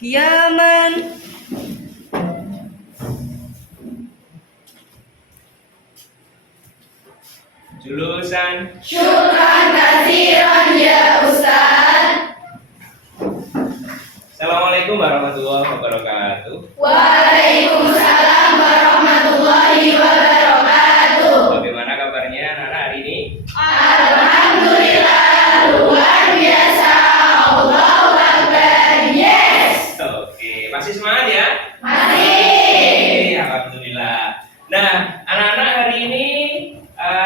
Kiaman. Julusan. Syukran katsiran ya Ustaz. Assalamualaikum warahmatullahi wabarakatuh. Waalaikumsalam warahmatullahi wabarakatuh. Bagaimana kabarnya anak-anak hari ini? Alhamdulillah luar biasa. Allahu Akbar. Yes. Oke, masih semangat ya? Masih. Alhamdulillah. Nah, anak-anak hari ini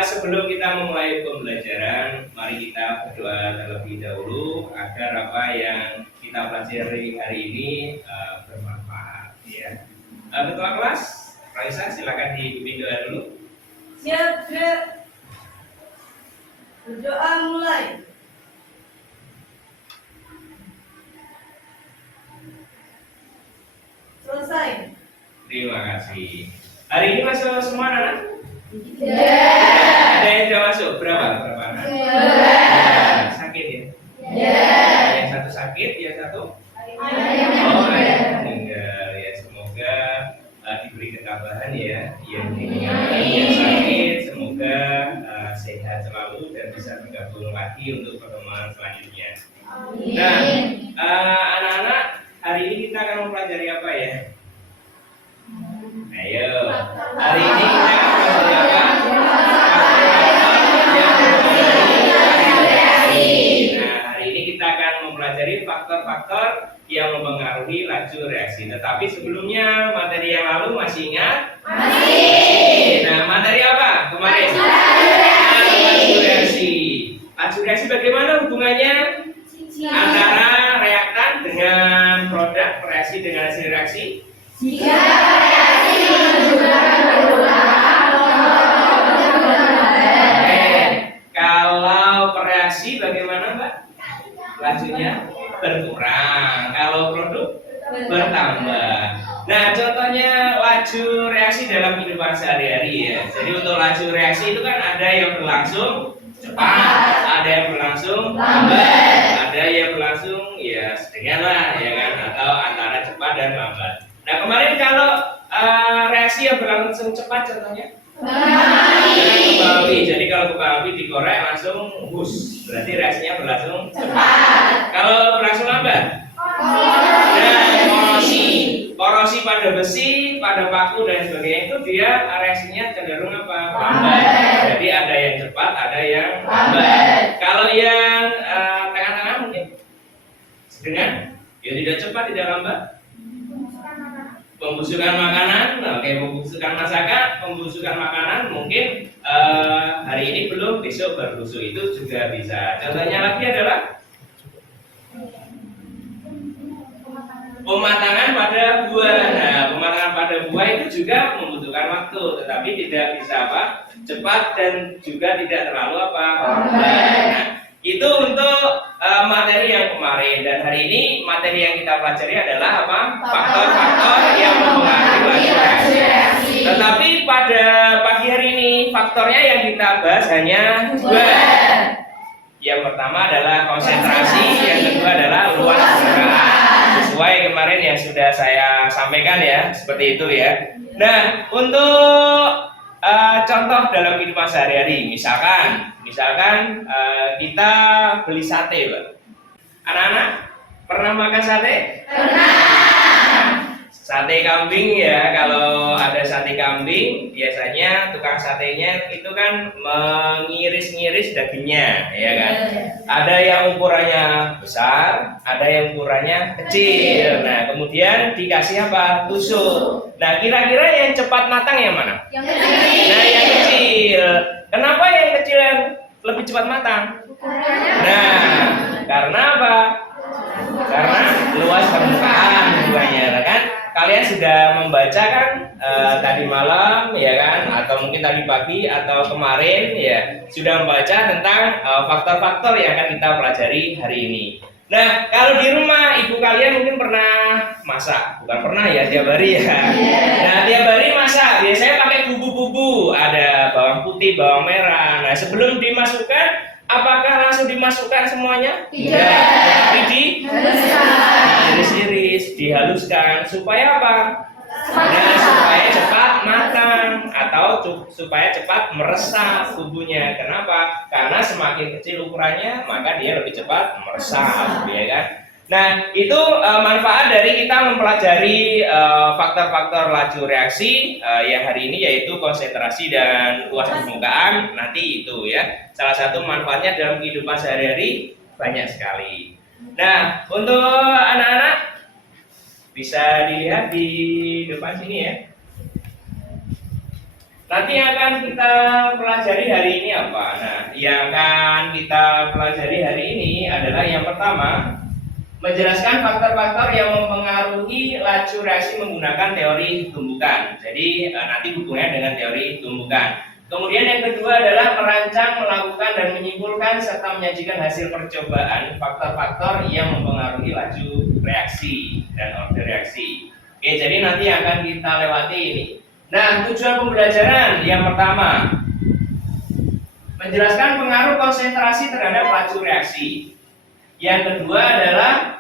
sebelum kita memulai pembelajaran, mari kita berdoa terlebih dahulu agar apa yang kita pelajari hari ini bermanfaat. Ya. Ketua kelas, Raisa, silakan dipimpin doa dulu. Siap, Dek. Berdoa mulai. Selesai. Terima kasih. Hari ini masuk semua anak? Ya. Ada yang sudah masuk? Berapa anak? Sakit ya? Ya. Yang satu sakit, yang satu? Ada yang Ada yang meninggal. Ya, semoga diberi ketabahan ya. Yang sakit, semoga sehat selalu dan bisa bergabung lagi untuk pertemuan selanjutnya. Nah, anak-anak, hari ini kita akan mempelajari apa ya? Ayo, hari ini kita akan mempelajari apa? Nah, hari ini kita akan mempelajari faktor-faktor yang mempengaruhi laju reaksi. Tetapi sebelumnya, materi yang lalu masih ingat? Masih. Nah, materi apa kemarin? Laju reaksi. Laju reaksi bagaimana hubungannya antara reaktan dengan produk, reaksi dengan hasil reaksi? Jika reaksi menunjukkan perubahan Kalau reaksi bagaimana, Mbak? Lajunya berkurang. Kalau produk bertambah. Nah, contohnya laju reaksi dalam kehidupan sehari-hari ya. Jadi untuk laju reaksi itu kan ada yang berlangsung cepat, ada yang berlangsung lambat, ada yang berlangsung ya sedemikian lah ya kan, atau antara cepat dan lambat. Nah, kemarin kalau reaksi yang berlangsung cepat contohnya kembang api. Jadi kalau kembang api dikorek langsung hus, berarti reaksinya berlangsung cepat. Kalau berlangsung lambat, nah, korosi pada besi, pada paku dan sebagainya itu dia reaksinya cenderung apa? Lambat. Jadi ada yang cepat, ada yang lambat. Kalau yang tengah-tengah mungkin dengan ya tidak cepat, tidak lambat. Pembusukan makanan, oke, pembusukan masakan, pembusukan makanan mungkin hari ini belum, besok berbusuk itu juga bisa. Contohnya lagi adalah pematangan pada buah. Nah, pematangan pada buah itu juga membutuhkan waktu, tetapi tidak bisa apa? Cepat dan juga tidak terlalu apa? Lambat. Nah, itu untuk materi yang kemarin, dan hari ini materi yang kita pelajari adalah apa? Faktor-faktor yang mempengaruhi laju reaksi. Tetapi pada pagi hari ini faktornya yang kita bahas hanya dua. Yang pertama adalah konsentrasi, yang kedua adalah luas permukaan. Sesuai kemarin yang sudah saya sampaikan ya, seperti itu ya. Nah, untuk contoh dalam kehidupan sehari-hari, misalkan kita beli sate, Pak. Anak-anak pernah makan sate? Pernah. Sate kambing ya, kalau ada sate kambing biasanya tukang satenya itu kan mengiris-ngiris dagingnya, ya kan? Ada yang ukurannya besar, ada yang ukurannya kecil. Nah, kemudian dikasih apa? Tusuk. Nah, kira-kira yang cepat matang yang mana? Yang kecil. Nah, yang kecil. Kenapa yang kecil yang lebih cepat matang? Nah, karena apa? Karena luas permukaan hubungannya, kan? Kalian sudah membaca kan tadi malam ya kan, atau mungkin tadi pagi atau kemarin ya, sudah membaca tentang faktor-faktor yang akan kita pelajari hari ini. Nah, kalau di rumah ibu kalian mungkin pernah masak, bukan pernah ya, tiap hari ya. Nah, tiap hari masak biasanya pakai bumbu-bumbu, ada bawang putih, bawang merah. Nah, sebelum dimasukkan, apakah langsung dimasukkan semuanya? Tidak. Tapi diiris-iris, dihaluskan supaya apa? Nah, supaya cepat matang atau supaya cepat meresap bumbunya. Kenapa? Karena semakin kecil ukurannya maka dia lebih cepat meresap, ya kan? Nah, itu manfaat dari kita mempelajari faktor-faktor laju reaksi yang hari ini, yaitu konsentrasi dan luas permukaan. Nanti itu ya, salah satu manfaatnya dalam kehidupan sehari-hari banyak sekali. Nah, untuk anak-anak bisa dilihat di depan sini ya. Nanti yang akan kita pelajari hari ini apa? Nah, yang akan kita pelajari hari ini adalah yang pertama, menjelaskan faktor-faktor yang mempengaruhi laju reaksi menggunakan teori tumbukan. Jadi nanti hubungannya dengan teori tumbukan. Kemudian yang kedua adalah merancang, melakukan, dan menyimpulkan serta menyajikan hasil percobaan faktor-faktor yang mempengaruhi laju reaksi dan order reaksi. Oke, jadi nanti akan kita lewati ini. Nah, tujuan pembelajaran yang pertama, menjelaskan pengaruh konsentrasi terhadap laju reaksi. Yang kedua adalah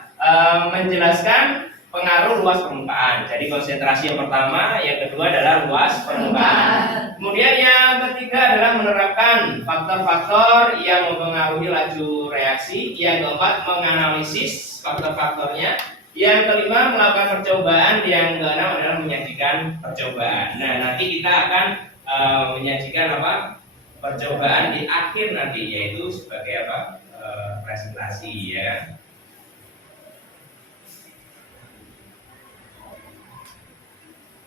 menjelaskan pengaruh luas permukaan. Jadi konsentrasi yang pertama, yang kedua adalah luas permukaan. Kemudian yang ketiga adalah menerapkan faktor-faktor yang mempengaruhi laju reaksi. Yang keempat, menganalisis faktor-faktornya. Yang kelima, melakukan percobaan. Yang keenam adalah menyajikan percobaan. Nah, nanti kita akan menyajikan apa? Percobaan di akhir nanti, yaitu sebagai apa? Presentasi ya.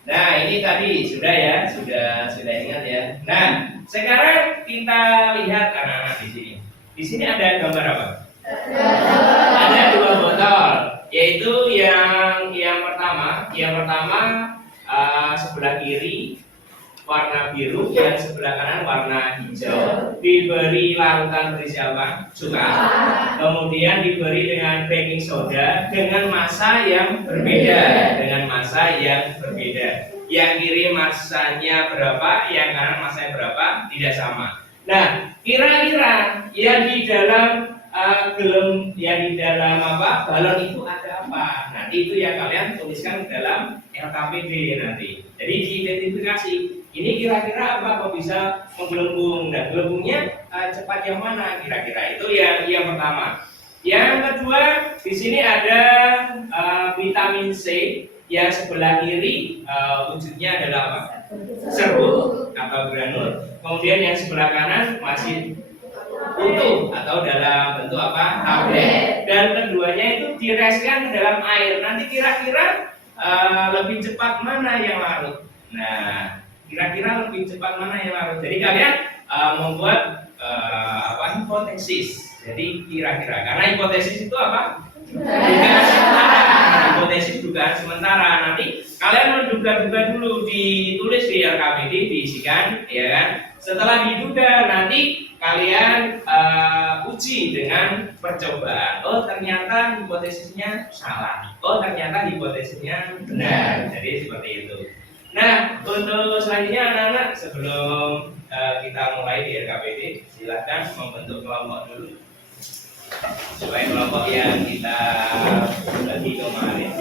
Nah, ini tadi sudah ya, sudah ingat ya. Nah, sekarang kita lihat anak-anak di sini. Di sini ada gambar apa? Ada dua botol, yaitu yang pertama sebelah kiri warna biru, yang sebelah kanan warna hijau. Diberi larutan berisi apa? Cuka. Kemudian diberi dengan baking soda dengan massa yang berbeda, Yang kiri massanya berapa, yang kanan massanya berapa, tidak sama. Nah, kira-kira yang di dalam balon itu ada apa? Nanti itu yang kalian tuliskan dalam LKPD nanti. Jadi diidentifikasi. Ini kira-kira apa kok bisa menggelembung? Nah, gelembungnya cepat yang mana? Kira-kira itu yang pertama. Yang kedua, di sini ada vitamin C. Yang sebelah kiri wujudnya adalah apa? Serbuk atau granul. Kemudian yang sebelah kanan masih utuh atau dalam bentuk apa? Tablet. Dan keduanya itu direskan ke dalam air. Nanti kira-kira lebih cepat mana yang larut? Nah, kira-kira lebih cepat mana yang larut? Jadi kalian membuat hipotesis. Jadi kira-kira, karena hipotesis itu apa? Hipotesis dugaan sementara. Nanti kalian menduga-duga dulu, ditulis di LKPD, diisikan, ya kan? Setelah diduga, nanti kalian uji dengan percobaan. Oh, ternyata hipotesisnya salah. Oh, ternyata hipotesisnya benar. Jadi seperti itu. Nah, untuk selanjutnya anak-anak, sebelum kita mulai di LKPD, silakan membentuk kelompok dulu. Supaya kelompok yang kita bagi kemarin.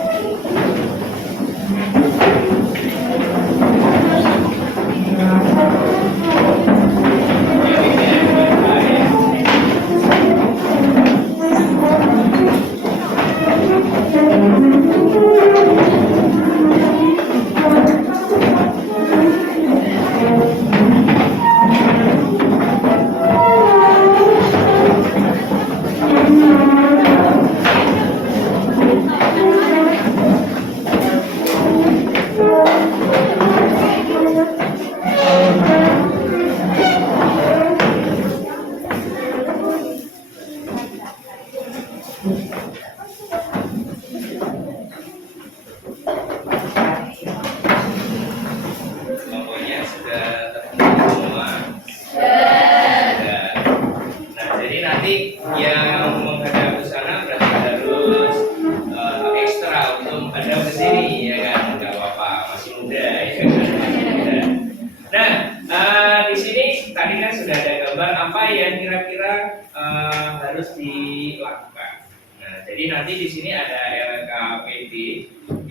sini ada LKPD,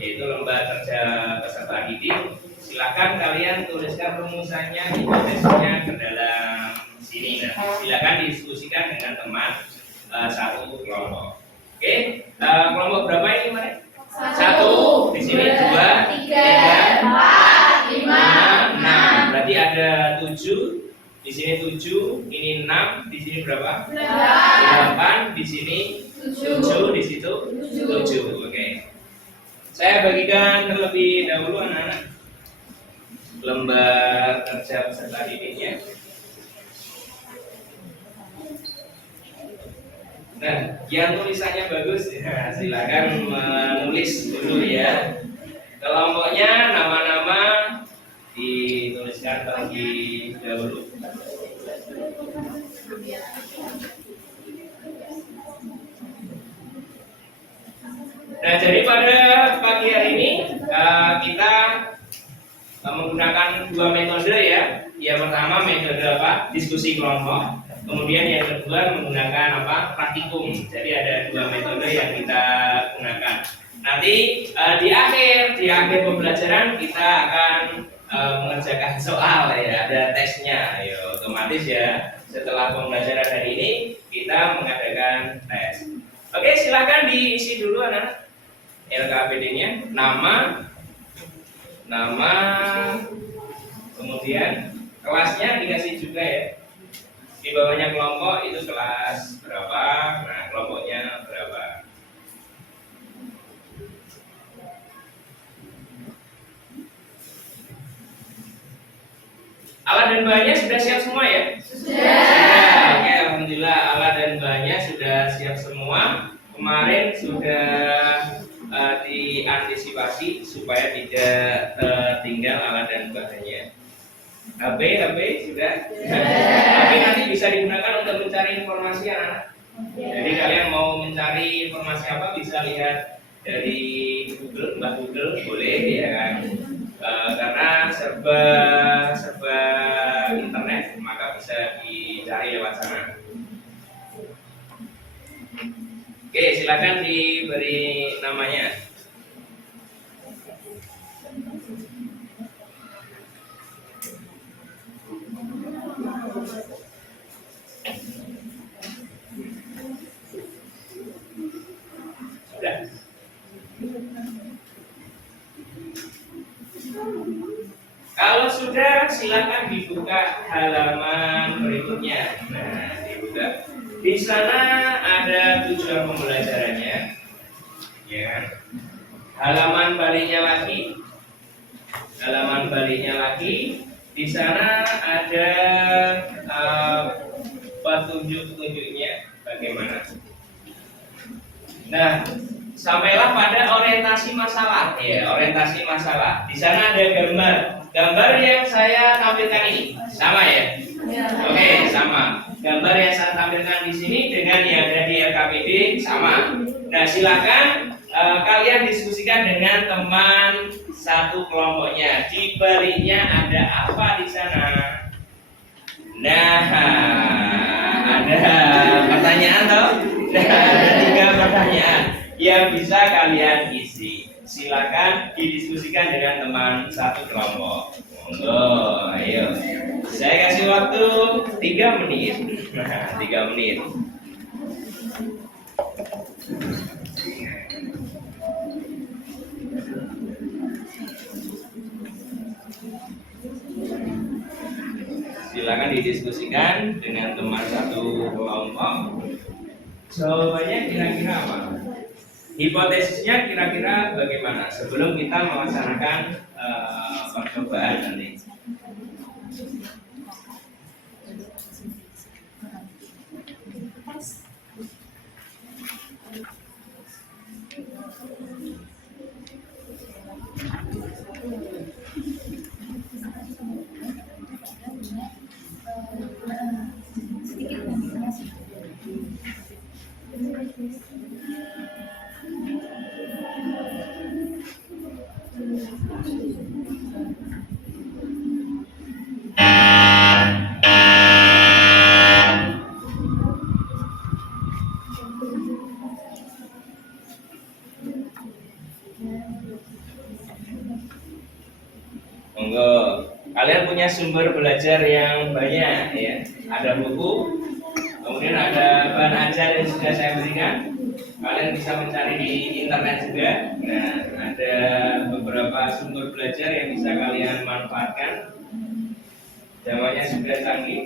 yaitu Lembar Kerja Peserta Didik. Silakan kalian tuliskan rumusannya, hipotesisnya ke dalam sini. Nah, silakan diskusikan dengan teman satu kelompok. Oke, kelompok berapa ini kemarin? Satu. Di sini 2, 3, 4, 5, 6. Berarti ada 7. Di sini 7, ini 6. Di sini berapa? 8. Di sini 7. Di situ 7. Oke. Saya bagikan terlebih dahulu anak-anak lembar kerja peserta didiknya. Nah, yang tulisannya bagus ya, silakan menulis dulu ya. Kelompoknya nama-nama dituliskan terlebih dahulu. Nah, jadi pada pagi hari ini kita menggunakan dua metode ya. Yang pertama metode apa? Diskusi kelompok. Kemudian yang kedua menggunakan apa? Praktikum. Jadi ada dua metode yang kita gunakan. Nanti di akhir pembelajaran kita akan mengerjakan soal ya. Ada tesnya. Ya, otomatis ya. Setelah pembelajaran hari ini kita mengadakan tes. Oke, silakan diisi dulu anak. LKPD-nya, nama, kemudian kelasnya dikasih juga ya. Di bawahnya kelompok itu kelas berapa, nah kelompoknya berapa. Alat dan bahannya sudah siap semua ya? Sudah. Oke, alhamdulillah alat dan bahannya sudah siap semua. Kemarin sudah diantisipasi supaya tidak tinggal alat dan bahannya. HP sudah. HP nanti bisa digunakan untuk mencari informasi anak. Jadi kalian mau mencari informasi apa bisa lihat dari Google, Mbak Google boleh ya kan. Karena serba internet maka bisa dicari lewat sana. Oke, silakan diberi namanya. Sudah. Kalau sudah, silakan dibuka halaman berikutnya. Nah, dibuka. Di sana ada tujuan pembelajarannya, ya kan? Halaman baliknya lagi. Di sana ada petunjuk-petunjuknya bagaimana. Nah, sampailah pada orientasi masalah. Ya, orientasi masalah. Di sana ada gambar yang saya tampilkan ini, sama ya? Oke, sama. Gambar yang saya tampilkan di sini dengan yang ada di LKPD sama. Nah, silakan kalian diskusikan dengan teman satu kelompoknya. Di baliknya ada apa di sana? Nah, ada pertanyaan toh? Nah, ada 3 pertanyaan yang bisa kalian isi. Silakan didiskusikan dengan teman satu kelompok. Monggo, ayo. Saya kasih waktu 3 menit. Nah, 3 menit. Silakan didiskusikan dengan teman satu kelompok. Jawabannya kira-kira apa? Hipotesisnya kira-kira bagaimana sebelum kita melaksanakan percobaan nanti. Kalian punya sumber belajar yang banyak ya. Ada buku, kemudian ada bahan ajar yang sudah saya berikan. Kalian bisa mencari di internet juga. Nah, ada beberapa sumber belajar yang bisa kalian manfaatkan. Zamannya sudah canggih.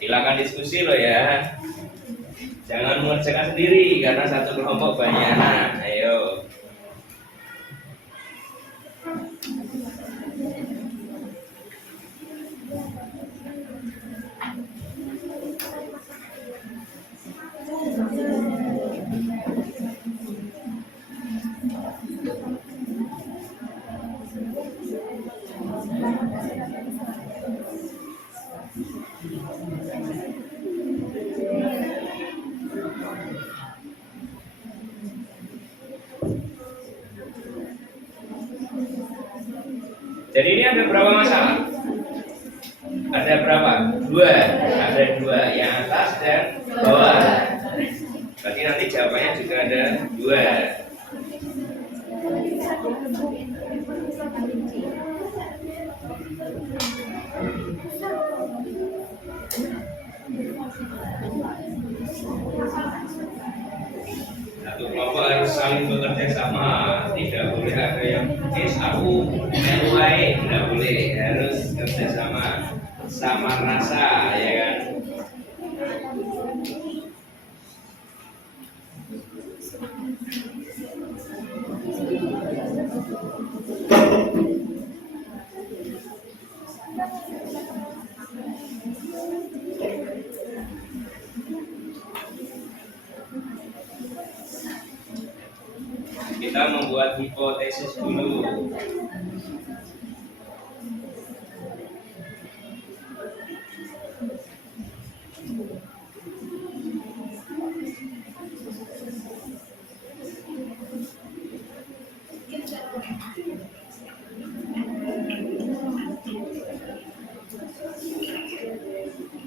Silakan diskusi loh ya. Jangan mengerjakan sendiri karena satu kelompok banyak anak. Ayo. Jadi ini ada berapa masalah? Ada berapa? Dua. Ada dua, yang atas dan bawah. Berarti nanti jawabannya juga ada dua. Satu kelompok harus saling bekerja sama, tidak boleh ada yang aku menuai, tidak boleh, harus kerja sama rasa, ya kan? Kita membuat hipotesis dulu.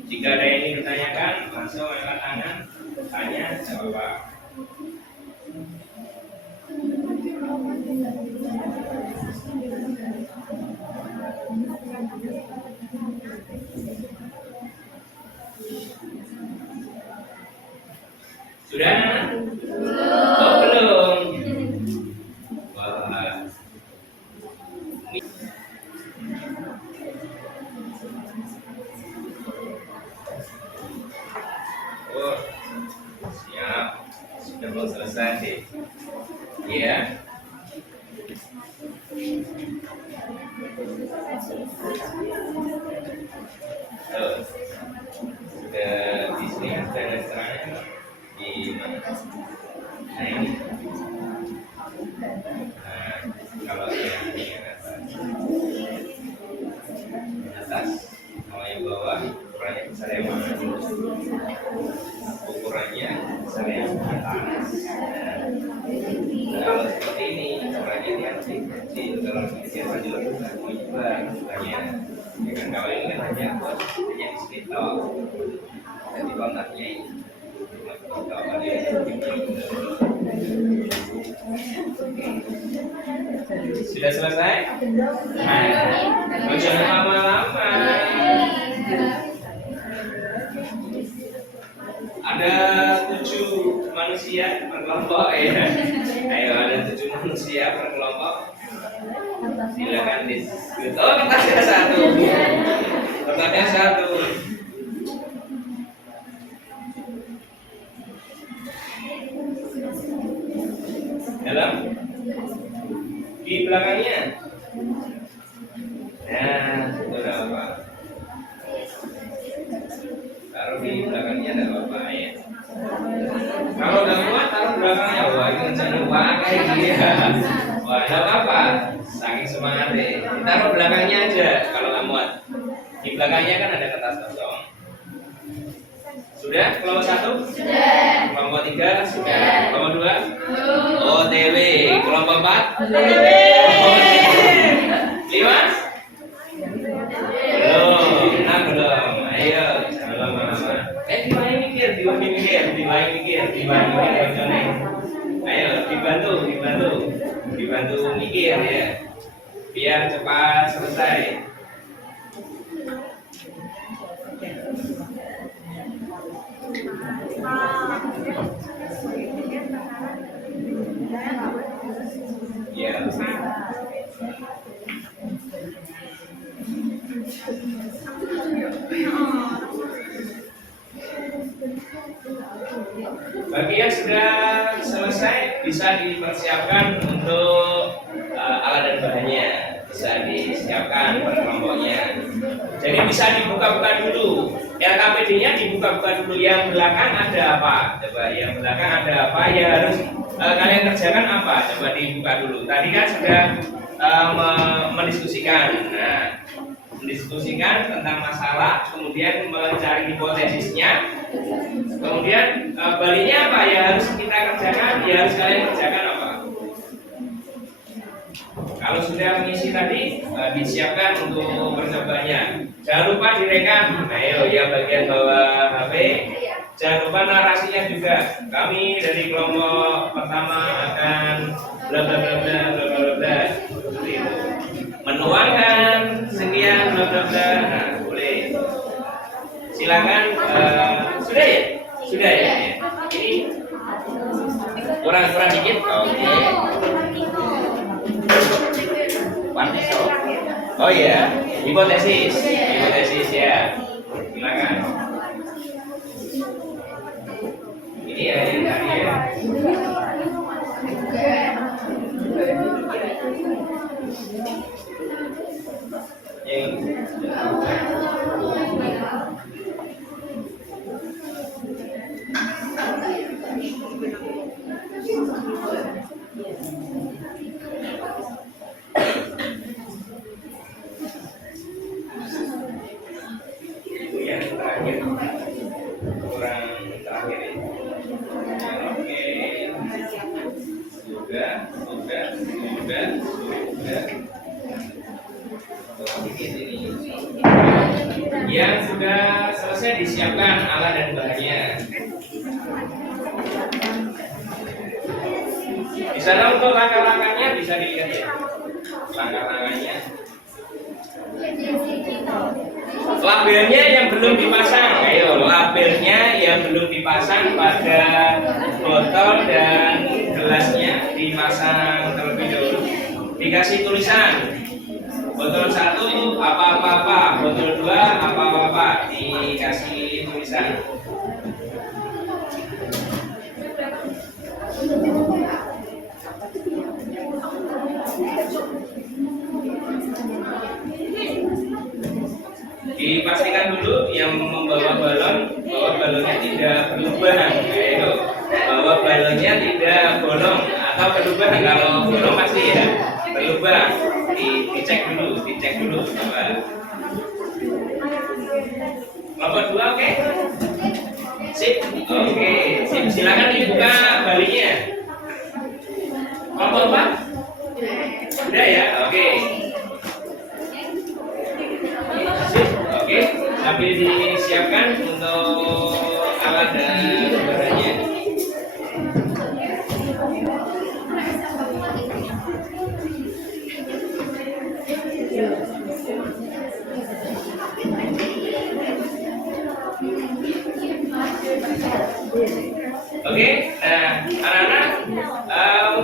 Jika ada yang ingin ditanyakan, langsung angkat tangan, tanya, jawab. Sudah? Oh, belum. Wah. Oh, siap. Sudah mau selesai sih. Iya. Oh, sudah di sini ada restorannya di mana? Nah ini. Nah, kalau yang di atas, kalau yang bawah ukurannya besar yang mana? Ukurannya besar yang atas. Nah, kalau seperti ini ukurannya di kecil, kalau biasa dilakukan menyebar ukurannya. Ya kan, kalau ini kan hanya buat hanya di sekitar, jadi kontaknya ini. Sudah selesai? Nah, jangan lama-lama. Ada 7 manusia manusia per kelompok ya. Ayo ada 7 manusia per kelompok. Silakan diskut. Oh, kertasnya 1. Kertasnya 1. Dalam di belakangnya. Nah, itu udah apa? Taruh di belakangnya ada apa ya? Kalau udah muat taruh belakangnya. Wah, ini rencana pakai dia. Wah, nggak apa-apa. Saking semangat deh. Taruh belakangnya aja kalau nggak muat. Di belakangnya kan ada kertas kosong. Sudah? Kelompok 1? Sudah. Kelompok 3? Sudah. Kelompok 2? OTW. Kelompok 4? OTW. 5? Belum. 6 belum. Ayo, jangan lama-lama. Diwai mikir. Ayo, dibantu mikir ya. Biar cepat selesai. Ya. Bagi yang sudah selesai bisa dipersiapkan untuk alat dan bahannya, bisa disiapkan per kelompoknya. Jadi bisa dibuka-buka dulu. LKPD-nya dibuka-buka dulu. Yang belakang ada apa? Coba yang belakang ada apa? Ya harus kalian kerjakan apa? Coba dibuka dulu. Tadi kan sudah mendiskusikan. Nah, mendiskusikan tentang masalah, kemudian mencari hipotesisnya, kemudian baliknya apa ya harus kita kerjakan, ya harus kalian kerjakan apa. Kalau sudah mengisi tadi, disiapkan untuk percobanya. Jangan lupa direkam. Ayo ya bagian bawah HP. Jangan lupa narasinya juga. Kami dari kelompok pertama akan bla bla bla bla bla bla bla. Seperti itu. Menuangkan sekian bla bla bla. Nah, boleh. Silakan. Sudah ya? Sudah ya? Ini kurang dikit. Oke. Oh iya, hipotesis ya. Silakan. Ini ya, ini tadi ya. Yang terakhir kurang terakhir ini. Oke, sudah. Yang sudah selesai disiapkan alat dan bahannya. Di sana untuk langkah-langkahnya bisa dilihat ya. Langkah-langkahnya. Labelnya yang belum dipasang, ayo labelnya yang belum dipasang pada botol dan gelasnya dipasang terlebih dahulu. Dikasih tulisan. Botol 1 apa-apa-apa, botol 2 apa-apa-apa, dikasih tulisan. Dipastikan dulu yang membawa balon bahwa balonnya tidak berlubang, ayo bahwa balonnya tidak bolong atau berlubang. Kalau bolong pasti ya berlubang. Dicek dulu coba. Kelompok 2 oke? Sip, oke. Sip, silakan dibuka balinya. Kelompok 4? Sudah ya, oke. Sip, oke. Sambil disiapkan untuk alat dan bahannya. Oke, nah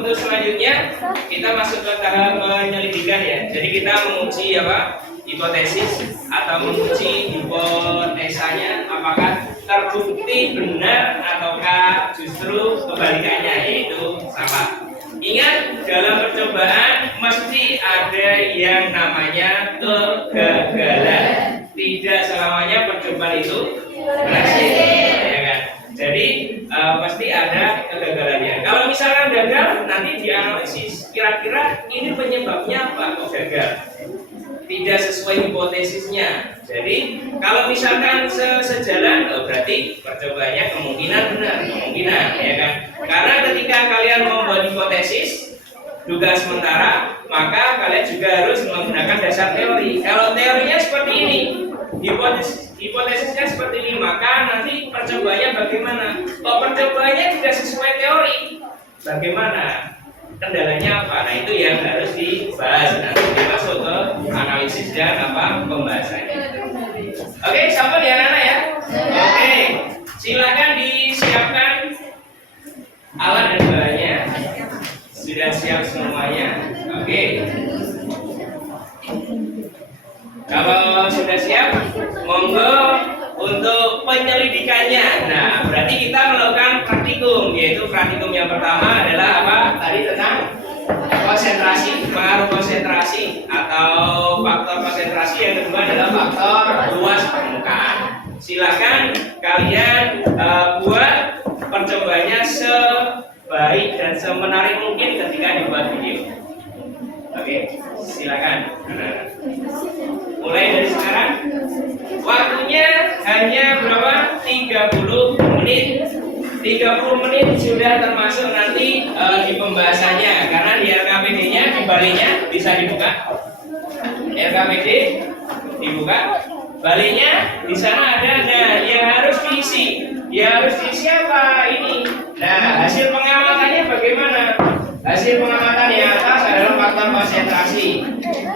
untuk selanjutnya kita masuk ke tahap penyelidikan ya. Jadi kita menguji apa? Hipotesis atau menguji hipotesanya apakah terbukti benar ataukah justru kebalikannya yaitu salah. Ingat, dalam percobaan mesti ada yang namanya kegagalan. Tidak selamanya percobaan itu berhasil, ya kan? Jadi pasti ada kegagalannya. Kalau misalkan gagal, nanti dianalisis kira-kira ini penyebabnya apa kok gagal. Tidak sesuai hipotesisnya. Jadi kalau misalkan sejalan, berarti percobaannya kemungkinan benar, kemungkinan, ya kan? Karena ketika kalian membuat hipotesis dugaan sementara, maka kalian juga harus menggunakan dasar teori. Kalau teorinya seperti ini, hipotesisnya seperti ini, maka nanti percobaannya bagaimana? Kalau percobaannya tidak sesuai teori, bagaimana? Kendalanya apa? Nah itu yang harus dibahas nanti dimasuk ke analisis dan apa pembahasannya. Oke, sampai ya anak ya. Oke, silakan disiapkan alat dan bahannya. Sudah siap semuanya? Oke. Kalau sudah siap, monggo untuk penyelidikannya. Nah, berarti kita melakukan praktikum, yaitu praktikum yang pertama adalah apa? Tadi tentang konsentrasi, pengaruh konsentrasi atau faktor konsentrasi. Yang kedua adalah faktor luas permukaan. Silakan kalian buat percobaannya sebaik dan semenarik mungkin ketika dibuat video. Oke, silakan. Mulai dari sekarang. Waktunya hanya berapa? 30 menit. 30 menit sudah termasuk nanti di pembahasannya. Karena di RKPD-nya, di baliknya bisa dibuka. RKPD dibuka. Baliknya di sana ada. Nah, yang harus diisi. Yang harus diisi apa ini? Nah, hasil pengamatannya bagaimana? Hasil pengamatan yang atas adalah faktor konsentrasi.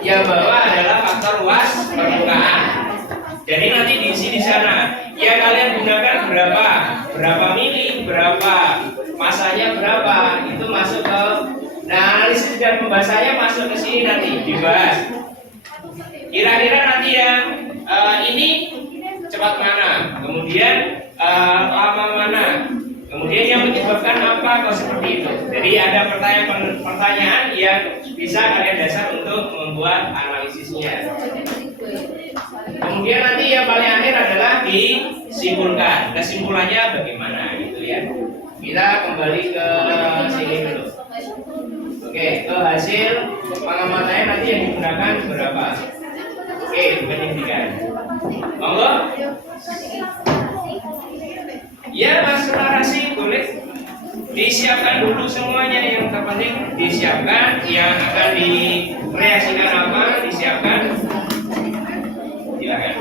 Yang bawah adalah faktor luas permukaan. Jadi nanti diisi di sana. Yang kalian gunakan berapa mili, berapa masanya berapa, itu masuk ke. Nah, analisis dan pembahasannya masuk ke sini nanti dibahas. Kira-kira nanti yang ini cepat mana, kemudian lama mana, kemudian yang menyebabkan apa kok seperti itu. Jadi ada pertanyaan yang bisa kalian dasar untuk membuat analisisnya. Kemudian nanti yang paling akhir adalah disimpulkan. Kesimpulannya bagaimana gitu ya. Kita kembali ke sini dulu. Oke, ke hasil pengamatannya nanti yang digunakan berapa? Oke, penyelidikan. Monggo. Ya, Mas narasi boleh disiapkan dulu semuanya, yang terpenting disiapkan, yang akan direaksikan apa disiapkan. Silakan.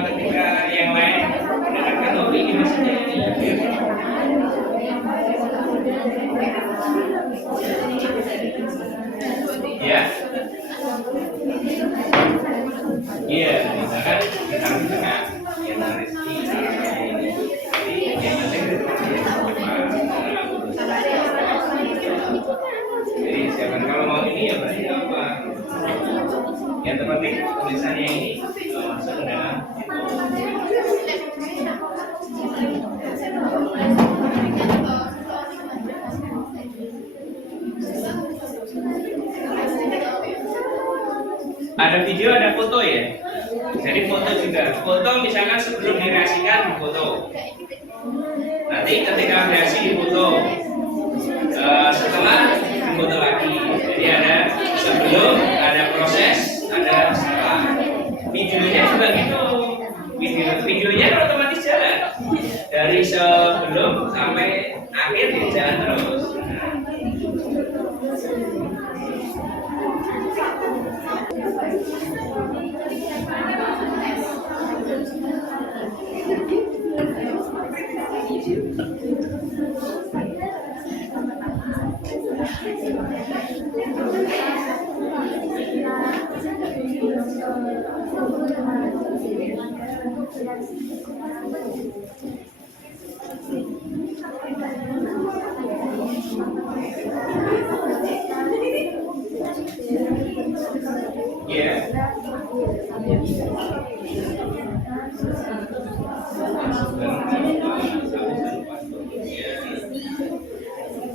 Ketika yang lain mendengarkan, oh ini maksudnya ini. Ya. Iya, misalkan kita misalkan yang rezeki ini. Jadi yang penting jadi siapkan kalau mau ini ya berarti apa? Yang terpenting tulisannya ini masuk ke dalam ada video, ada foto ya. Jadi foto juga. Foto misalkan sebelum direaksikan difoto. Nanti ketika reaksi difoto. Setelah difoto lagi. Jadi ada sebelum, ada proses, ada setelah. Videonya juga gitu. Videonya otomatis jalan dari sebelum sampai akhir jalan terus.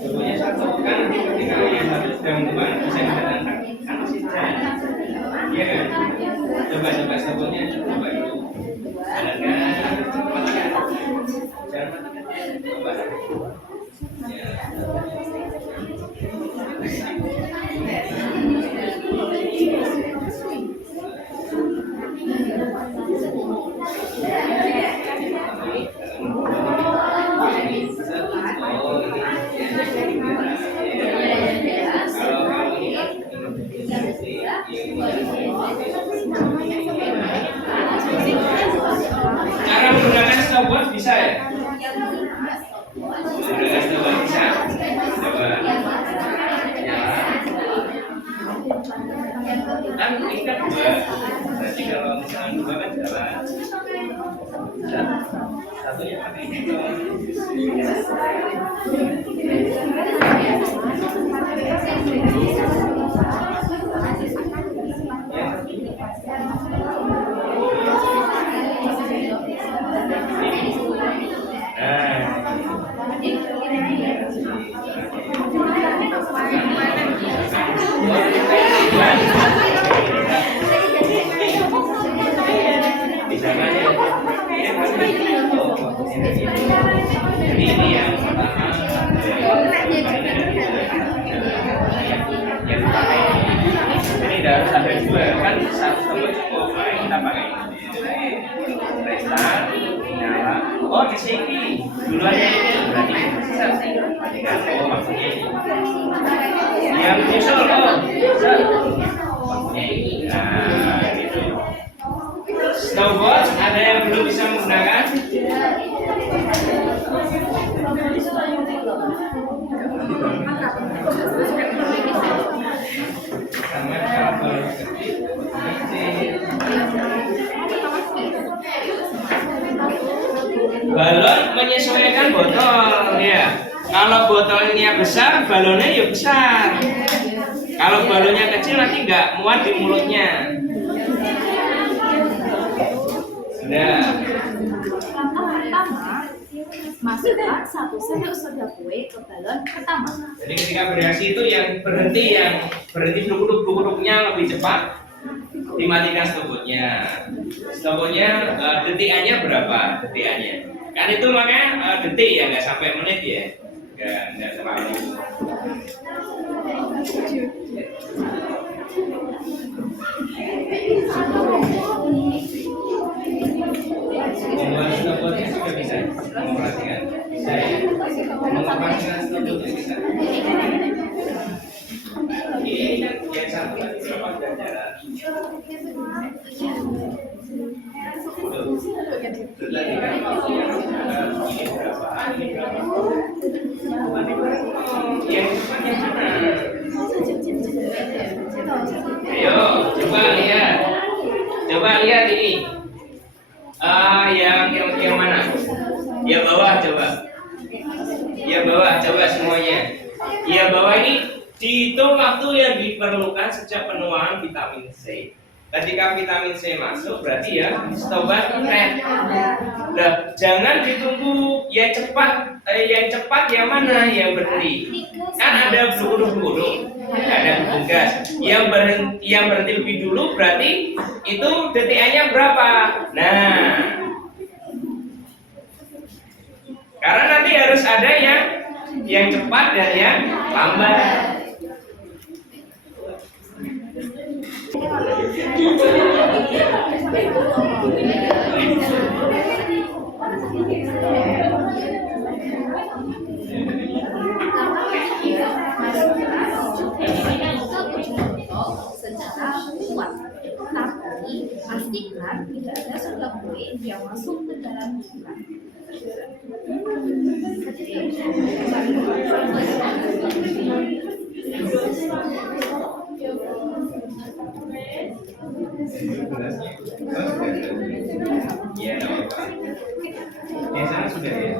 Contohnya satu kan ketika yang satu sedang depan bisa dijalankan kan masih jalan. Iya kan? Coba sebutnya coba dulu. Jalankan, matikan. Jangan matikan. Coba. Ya. Cara menggunakan stopwatch bisa ya? Menggunakan stopwatch bisa? Coba. Kan ini kan dua. Berarti kalau misalnya dua kan jalan. Satunya pakai hitung. Ini yang pertama ini harus ada dua kan satu tempat cukup baik kita pakai restart nyala oh di sini duluannya ini berarti matikan oh maksudnya ini yang nyusul oh maksudnya ini nah gitu stopwatch ada yang belum bisa menggunakan balon menyesuaikan botol ya. Kalau botolnya besar, balonnya ya besar. Kalau balonnya kecil nanti nggak muat di mulutnya. Sudah. Masukkan satu sendok soda kue ke balon pertama. Jadi ketika bereaksi itu yang berhenti berkeduk-keduknya lebih cepat, dimatikan stopwatchnya. Stopwatchnya detikannya berapa? Detikannya. Kan itu makanya detik ya, nggak sampai menit ya, nggak terlalu. Membuat stopwatchnya juga bisa memperhatikan, bisa ya, memperhatikan stopwatchnya bisa. Ini yang satu tadi berapa jarak? Lagi kan ini berapa? Ini berapa? Yang mana? Ayo, coba lihat ini. Yang mana? Ya bawah coba. Ya bawah coba semuanya. Ya bawah ini dihitung waktu yang diperlukan sejak penuaan vitamin C. Ketika vitamin C masuk berarti ya setobat red. Nah, jangan ditunggu yang cepat. Yang cepat yang mana? Yang berhenti. Kan ada berguru-guru, ada tugas. Yang berhenti lebih dulu berarti itu DTA-nya berapa? Nah, karena nanti harus ada yang cepat dan yang lambat. Secara kuat, tapi pastikan tidak ada soda kue yang masuk ke dalam bulan. Ya, yang sana sudah ya.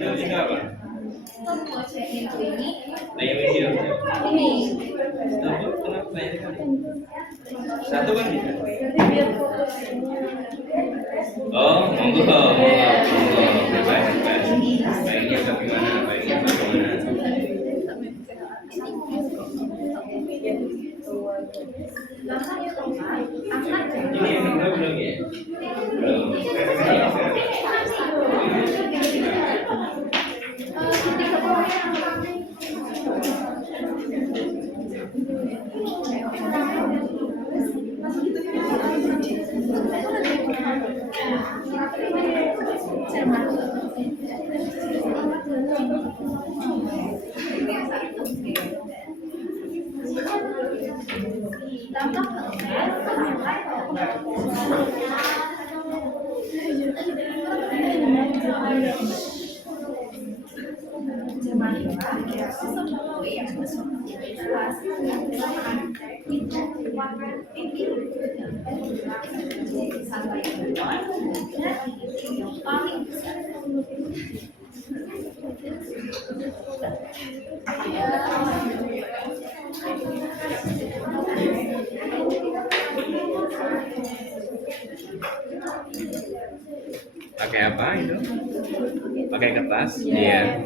Itu apa? Banyak video. Kenapa banyak kali? Satu kan bisa. Oh, monggo, bebas. Baiknya bagaimana? Ini yang kedua belum ya? Belum. Pakai apa itu? Pakai kertas? Iya.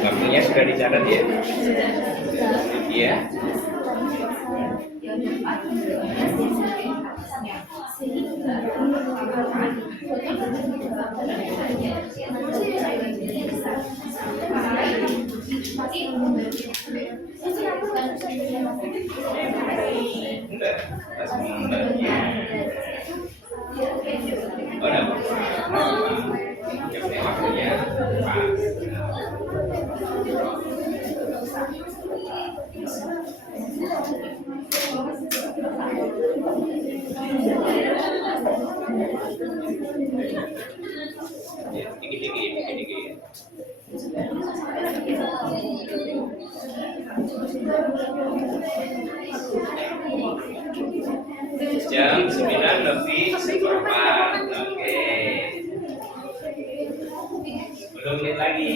Waktunya sudah dicatat ya? Iya. Yang dapat berhias di sebagai atasnya, sehingga merupakan Enggak, pas membaginya. Oh, dapat. Yang penting waktunya pas. Ya, dikit-dikit. Jam 9 lebih seperempat. Oke. 10 menit lagi.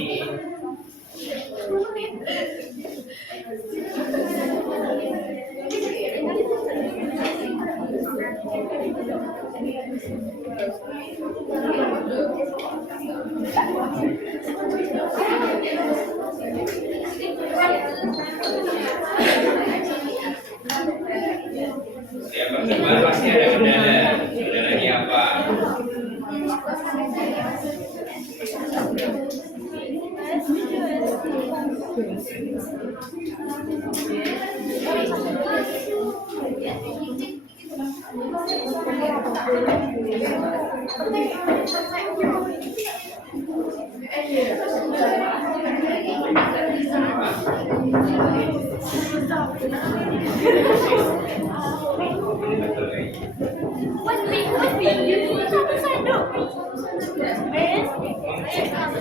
Setiap pertemuan pasti ada kendala. Kendalanya apa?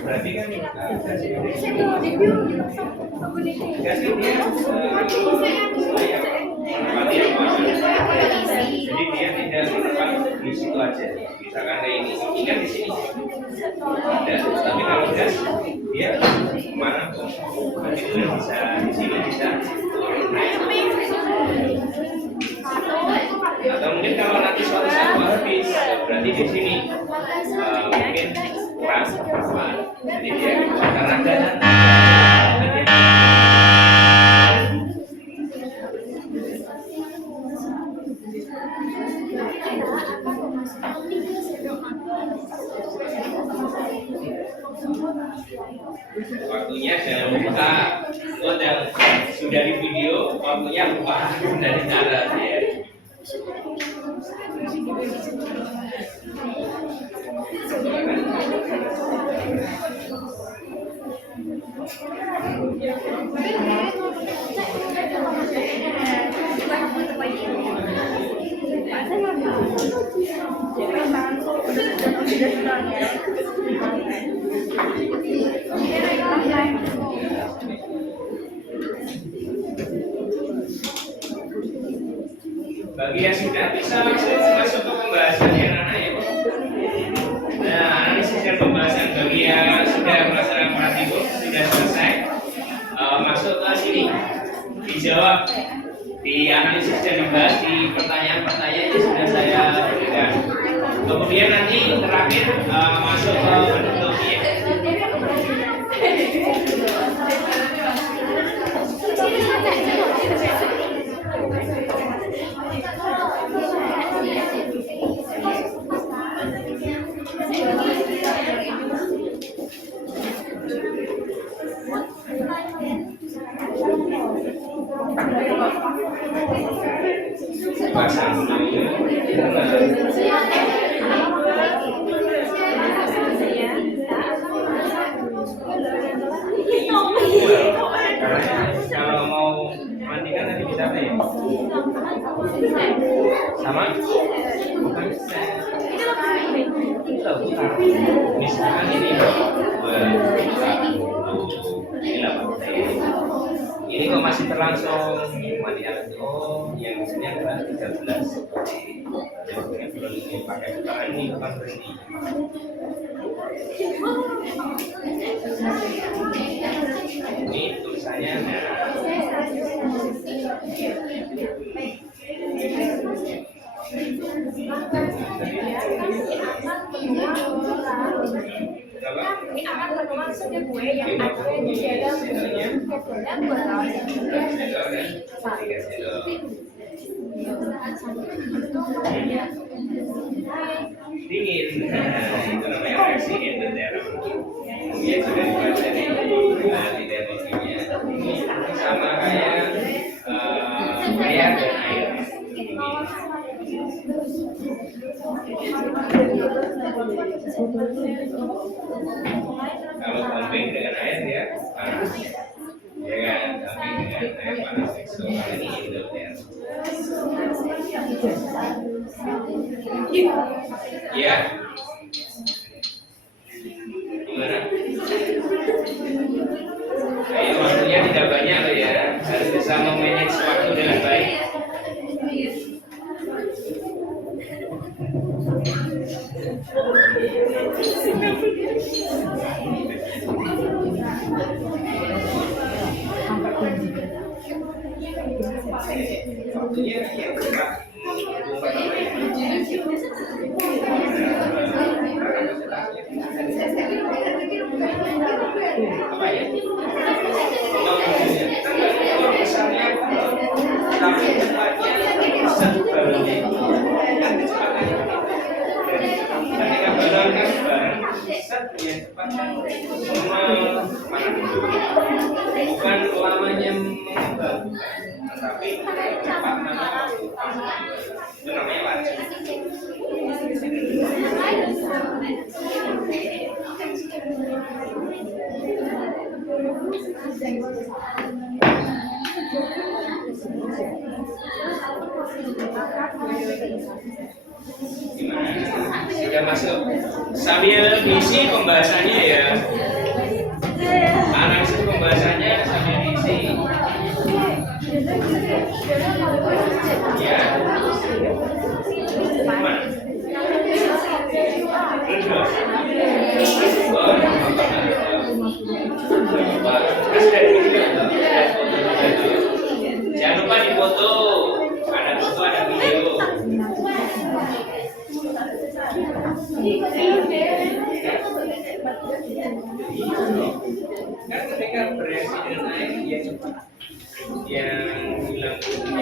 Berarti kan jadi dia tidak tempat di situ aja. Misalkan kayak ini, ikan di sini. Ada, tapi kalau gas dia kemana pun. Nanti dia bisa di sini bisa naik. Atau mungkin kalau nanti suatu saat habis, berarti di sini mungkin kurang apa. Jadi dia karena waktunya jangan lupa. Oh, dan sudah di video waktunya lupa dari cara ya. Bagi yang sudah bisa langsung masuk ke pembahasan yang anak ya. Nah, analisis dan pembahasan bagi yang sudah melaksanakan praktikum sudah selesai, masuk ke sini dijawab, dianalisis dan dibahas di pertanyaan-pertanyaan yang sudah saya berikan. Kemudian nanti terakhir masuk ke penutup ya. Pasang dulu. Kalau mau mandi kan nanti bisa apa ya? Sama? Bukan. Misalkan ini ini kok masih terlangsung mandi alat. Oh, yang di sini adalah 13. Jadi belum dipakai sekarang ini akan berhenti. Ini tulisannya Ini akan berlangsung ya gue yang ada di dalam Dan buat kawan yang Sendok ya. 3 sendok. Dingin. Itu namanya reaksi endotherm. Dia sudah dipelajari di teknologinya. Sama kayak air dan air. Kalau pumping dengan air dia panas, ya kan? Pumping dengan air panas, so ini endotherm. Ya, gimana? Ayo, waktunya tidak banyak loh ya, harus bisa memanage waktu dengan baik. Waktunya ya cepat. Apa ya? Kesannya tapi cepatnya sebaliknya kan kecepatannya ketika barang kan barang set ya cepatnya bukan lamanya mengembang tapi cepat itu namanya laju. Gimana? Sudah masuk? Sambil diisi pembahasannya ya. Analisis pembahasannya sambil diisi. Ya. Mana? Redor. Oh, jangan lupa difoto. Ada foto, ada video. Kan ketika bereaksi dengan air dia cepat, yang hilang sudah?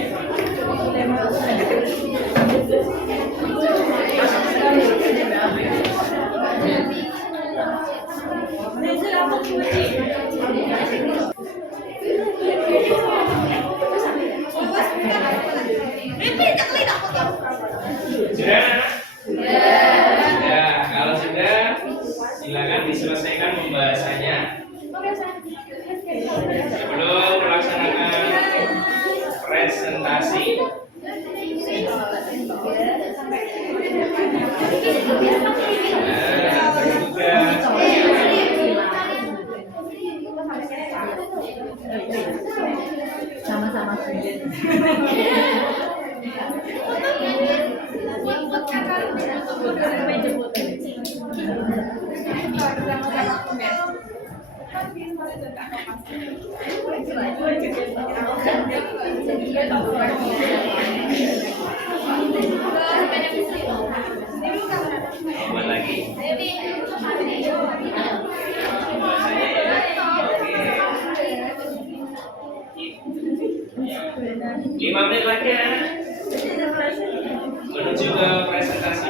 Sudah. Kalau sudah, silakan diselesaikan pembahasannya. Sebelum melaksanakan presentasi. sama-sama Buat lagi. Bahasanya ya. Oke. 5 menit lagi ya. Menuju ke presentasi.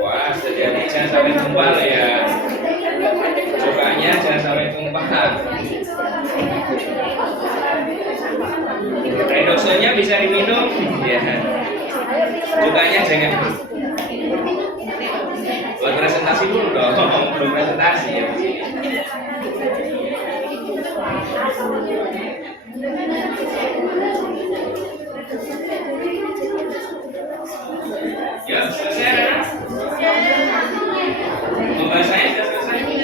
Wah, jadi jangan sampai tumpah loh ya. Cukanya jangan sampai tumpah. Redoxonnya bisa diminum, ya. Cukanya jangan. Buat presentasi dulu dong, belum presentasi ya. Ya, selesai ya? Pembahasannya sudah selesai.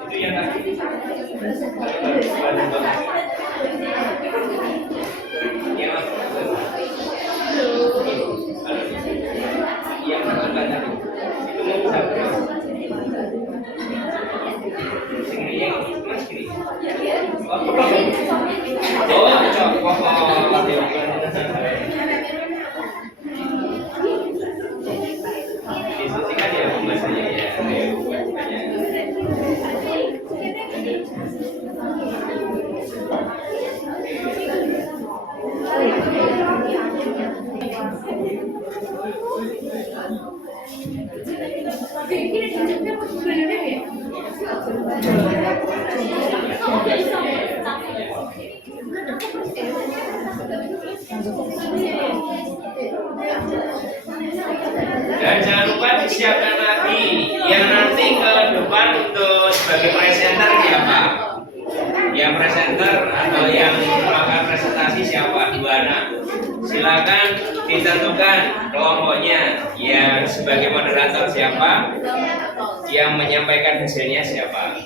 Itu yang tadi. Yang yang masukkan tadi. Itu mau bisa. Sini yang mas kiri. Oh, cocok. Instruksikan ya bahasanya ya. Dan jangan lupa disiapkan lagi yang nanti ke depan untuk sebagai presenter siapa? Yang presenter atau yang melakukan presentasi siapa? Dua anak. Silakan ditentukan kelompoknya. Yang sebagai moderator siapa? Yang menyampaikan hasilnya siapa?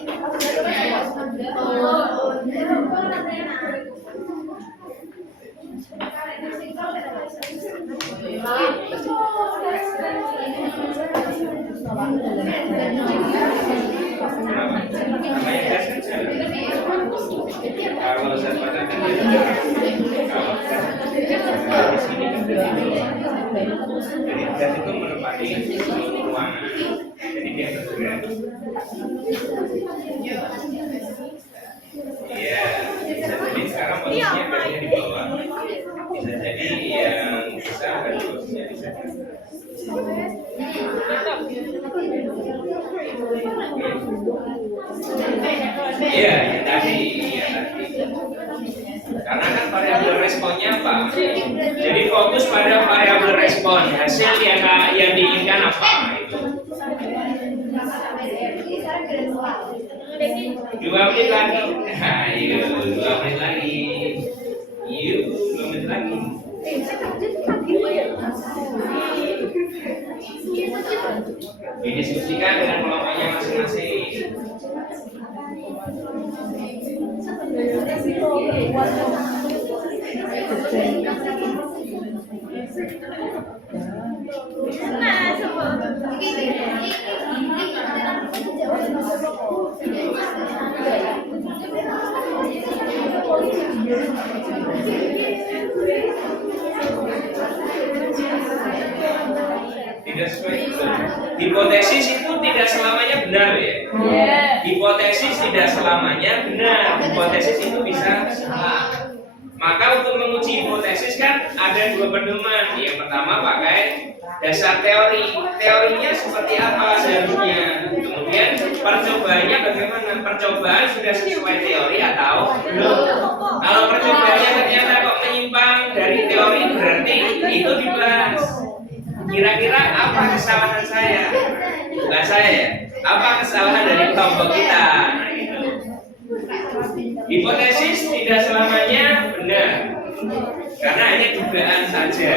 Kalau saya katakan di sini jadi gas itu menempati seluruh ruangan, jadi dia bergerak. Iya, bisa jadi sekarang posisinya gasnya di bawah. Bisa jadi yang bisa dan posisinya bisa. Iya, ya tadi. Karena kan variabel responnya apa? Jadi fokus pada variabel respon, hasil yang diinginkan apa? Itu. 2 menit lagi. Ayo, 2 menit lagi. Yuk, 2 menit lagi. Didiskusikan dengan kelompoknya masing-masing. Tidak sesuai. Hipotesis itu tidak selamanya benar ya. Hipotesis tidak selamanya benar. Hipotesis itu bisa salah. Maka untuk menguji hipotesis kan ada 2 pedoman. Yang pertama pakai dasar teori. Teorinya seperti apa seharusnya. Kemudian percobaannya bagaimana? Percobaan sudah sesuai teori atau belum? Kalau percobaannya ternyata kok menyimpang dari teori, berarti itu dibahas. Kira-kira apa kesalahan saya? Bukan saya. Apa kesalahan dari kelompok kita? Nah, gitu. Hipotesis tidak selamanya benar, karena hanya dugaan saja.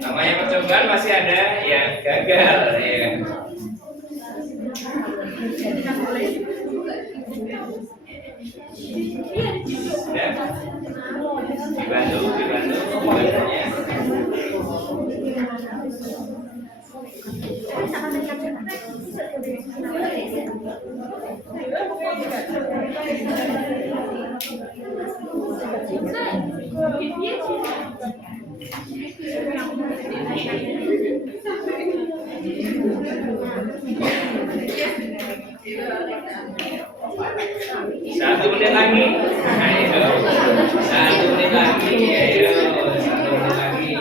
Namanya percobaan pasti ada yang gagal ya. Sudah? Dibantu bantunya. Satu menit lagi. Ayo. Satu menit lagi. Ayo. Satu menit lagi.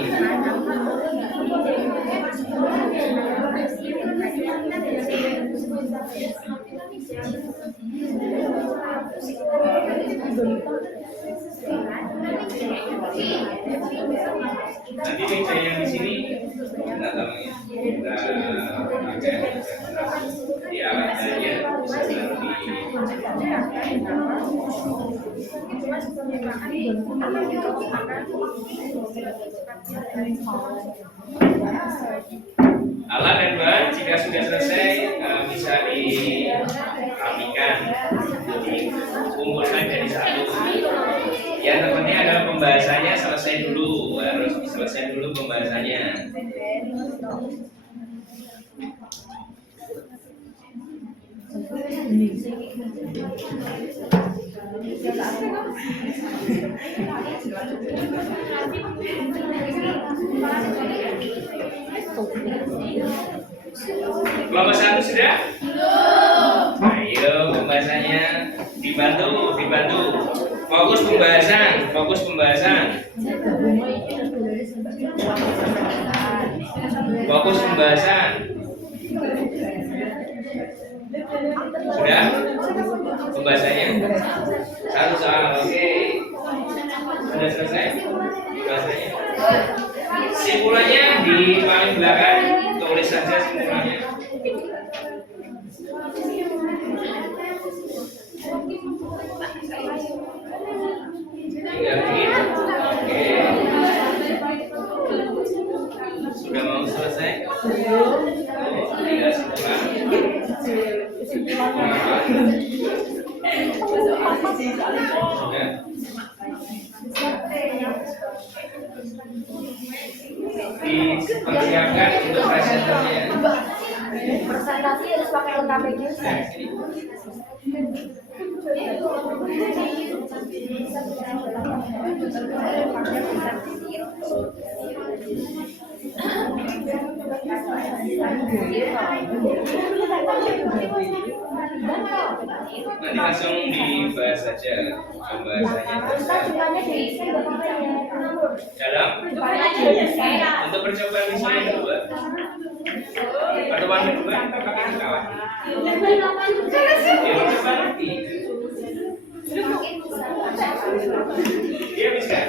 Nanti meja yang di sini kita tahu ya. Kita pakai di alat saja bisa alat dan bahan jika sudah selesai bisa dirapikan, dikumpulkan jadi satu. Yang terpenting adalah pembahasannya selesai dulu, harus selesai dulu pembahasannya. Kelompok satu sudah? Ayo pembahasannya dibantu. Fokus pembahasan. Fokus pembahasan. Sudah? Pembahasannya? Satu soal, oke. Sudah selesai? Pembahasannya? Simpulannya di paling belakang, tulis saja simpulannya. Tinggal begini. Oke. Sudah mau selesai? Tinggal simpulan. Sudah. Dipersiapkan untuk presenternya. Presentasi harus pakai lengkap juga. Nanti langsung dibahas saja pembahasannya. Dalam untuk percobaan di sini kedua. Pertemuan kedua kita pakai kawan. Dia coba nanti. Dia bisa.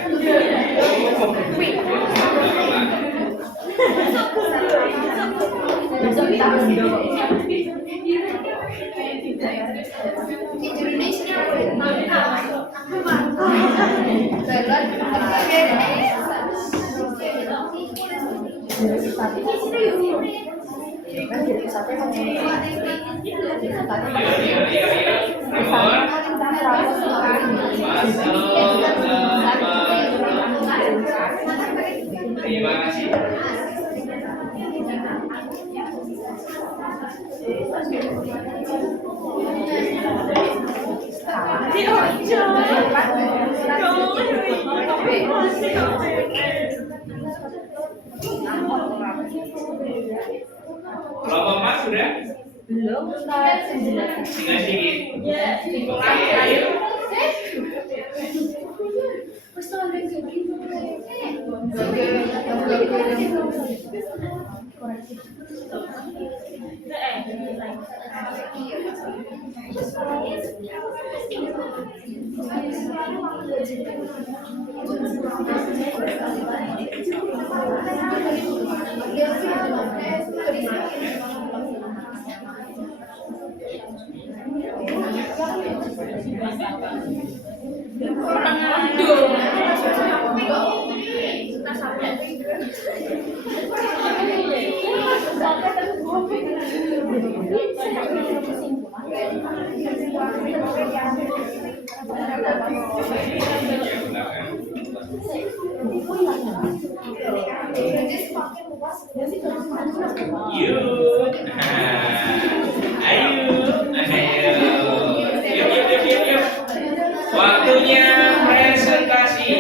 Terima kasih. Kelompok 4 sudah? Belum, Ustaz. Tinggal sedikit. Oke, ayo. Yuk, ayo. Yuk. Waktunya presentasi.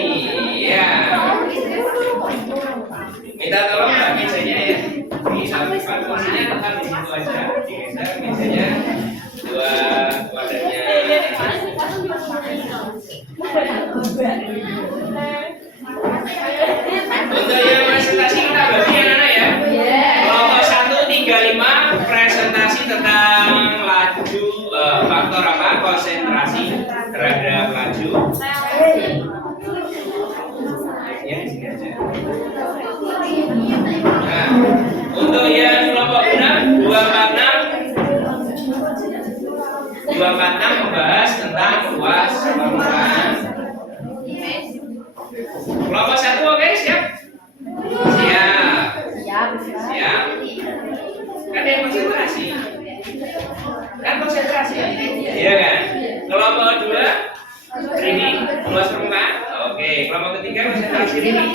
Untuk yang presentasi kita bagi anak-anak ya. Kelompok 135 presentasi tentang laju faktor apa? Konsentrasi terhadap laju. Ya di sini aja. Nah, untuk yang kelompok 6 246 membahas tentang luas permukaan. Kelompok 1 oke, siap? Siap. Kan yang konsentrasi. Iya kan? Kelompok 2 reading, luas permukaan. Oke, kelompok ketiga konsentrasi reading.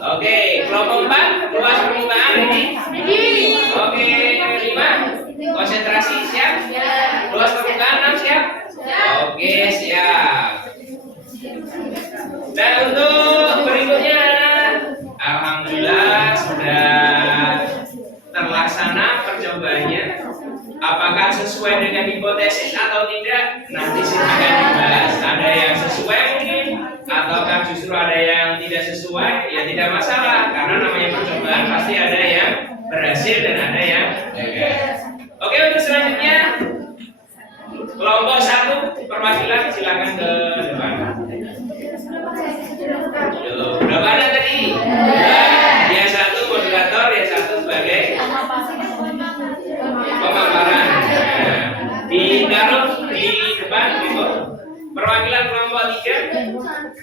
Oke, kelompok 4 luas permukaan reading. Oke, 5 konsentrasi siap? Luas permukaan 6 siap? Oke, siap. Dan untuk berikutnya, alhamdulillah sudah terlaksana percobaannya. Apakah sesuai dengan hipotesis atau tidak? Nanti akan dibahas. Ada yang sesuai mungkin, ataukah justru ada yang tidak sesuai? Ya tidak masalah, karena namanya percobaan pasti ada yang berhasil dan ada yang gagal. Oke, untuk selanjutnya kelompok 1 perwakilan silakan ke depan. Berapa ada tadi? Yang 1 moderator, yang 1 sebagai pemaparan. Ditaruh di depan, perwakilan kelompok 3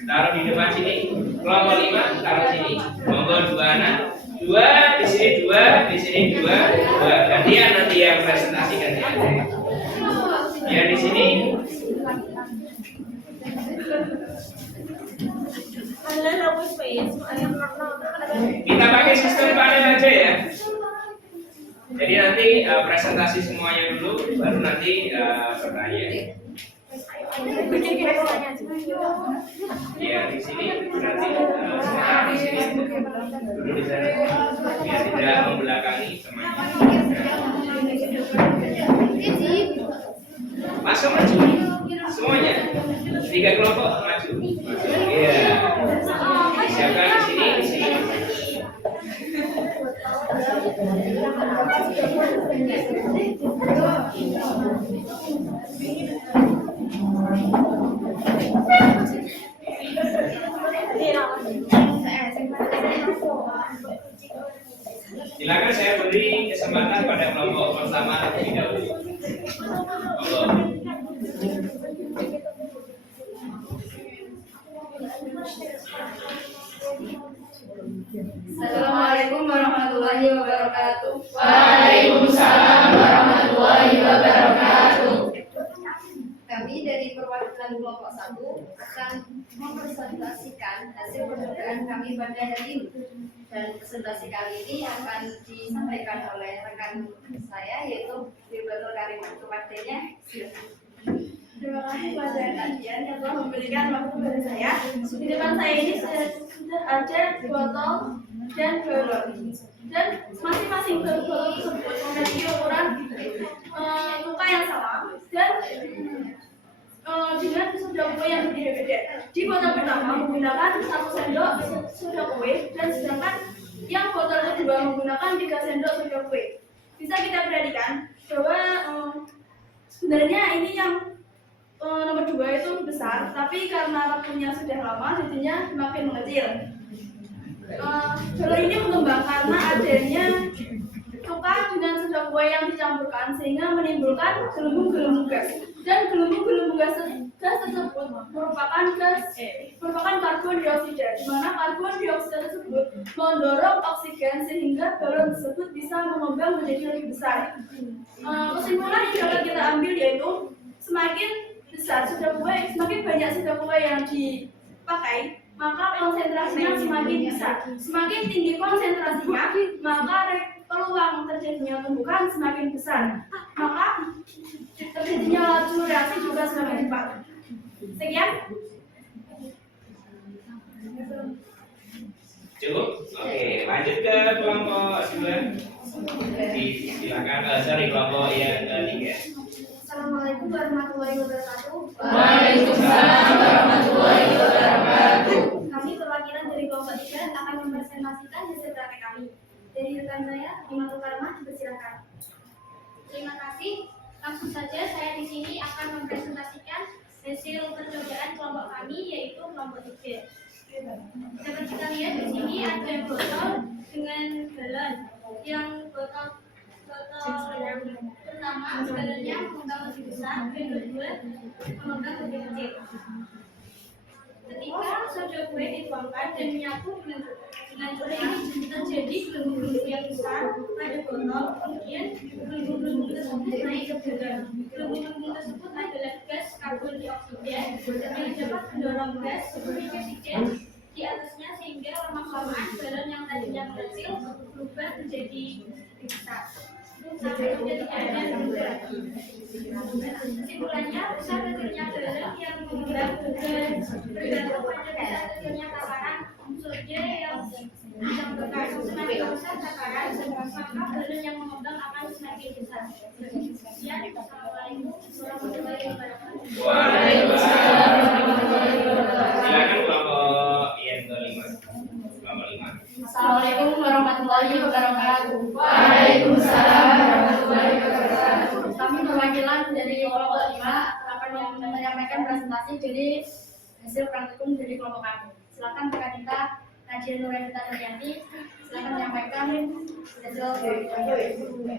taruh di depan sini, kelompok 5 taruh sini. Monggo 2 anak, 2 di sini, 2 di sini, 2 gantian nanti yang presentasi gantian. Ya di sini. Kita pakai sistem panel aja ya. Jadi nanti presentasi semuanya dulu, baru nanti bertanya. Ya di sini berarti di sini dulu di sana, biar tidak membelakangi temannya. Masuk maju semuanya, 3 kelompok maju. Iya. Siapkan di sini, di sini. Silakan saya beri kesempatan pada kelompok pertama terlebih dahulu. Assalamualaikum warahmatullahi wabarakatuh. Waalaikumsalam warahmatullahi wabarakatuh. Kami dari perwakilan kelompok 1 akan mempresentasikan hasil percobaan kami pada hari ini. Dan presentasi kali ini akan disampaikan oleh rekan saya yaitu Dirbatul Kariman. Kepadanya, silakan. Terima kasih pada kalian yang telah memberikan waktu kepada saya. Di depan saya ini sudah ada botol dan galon. Dan masing-masing botol tersebut memiliki ukuran luka yang sama dan dengan soda kue yang berbeda-beda. Di botol pertama menggunakan 1 sendok soda kue dan sedangkan yang botol kedua menggunakan 3 sendok soda kue. Bisa kita perhatikan bahwa sebenarnya ini yang nomor 2 itu besar, tapi karena waktunya sudah lama jadinya semakin mengecil. Galon ini mengembang karena adanya luka dengan soda kue yang dicampurkan sehingga menimbulkan gelembung-gelembung gas. Dan gelembung-gelembung gas tersebut merupakan karbon dioksida, di mana karbon dioksida tersebut mendorong oksigen sehingga balon tersebut bisa mengembang menjadi lebih besar. Kesimpulan yang dapat kita ambil yaitu semakin besar soda kue, semakin banyak soda kue yang dipakai, maka konsentrasinya semakin besar. Semakin tinggi konsentrasinya, maka peluang terjadinya tumbukan semakin besar. Maka terjadinya laju reaksi juga semakin cepat. Sekian. Cukup? Oke, lanjut ke kelompok 2. Silakan, kelompok yang 3. Assalamualaikum warahmatullahi wabarakatuh. Waalaikumsalam warahmatullahi wabarakatuh. akan mempresentasikan hasil praktek kami. Dari rekan saya, Ima Karma, dipersilakan. Terima kasih. Langsung saja saya di sini akan mempresentasikan hasil percobaan kelompok kami, yaitu kelompok 3. Dapat kita lihat di sini ada botol dengan galon. Yang botol pertama galonnya mengembang lebih besar, yang kedua mengembang lebih kecil. Ketika soda kue dituangkan dan menyatu dengan cepat, terjadi gelembung-gelembung yang besar pada botol, kemudian gelembung-gelembung tersebut naik ke dalam. Gelembung-gelembung tersebut adalah gas karbon dioksida yang dapat mendorong gas oksigen di atasnya sehingga lama-kelamaan galon yang tadinya kecil berubah menjadi besar. Sampai sudah tidak ada gelembung lagi. Kesimpulannya, besar kecilnya galon yang mengembang bergantung pada besar kecilnya takaran soda yang dicampurkan. Semakin besar takaran, maka galon yang mengembang akan semakin besar. Sekian, Assalamualaikum warahmatullahi wabarakatuh. Waalaikumsalam warahmatullahi wabarakatuh. Silakan kelompok yang kelima. Kelompok 5. Assalamualaikum warahmatullahi wabarakatuh. Waalaikumsalam warahmatullahi wabarakatuh. Kami perwakilan dari kelompok 5 akan menyampaikan presentasi dari hasil praktikum dari kelompok kami. Silakan rekan kita Nadia Nuryanita Nuryanti, silakan menyampaikan hasil praktikum.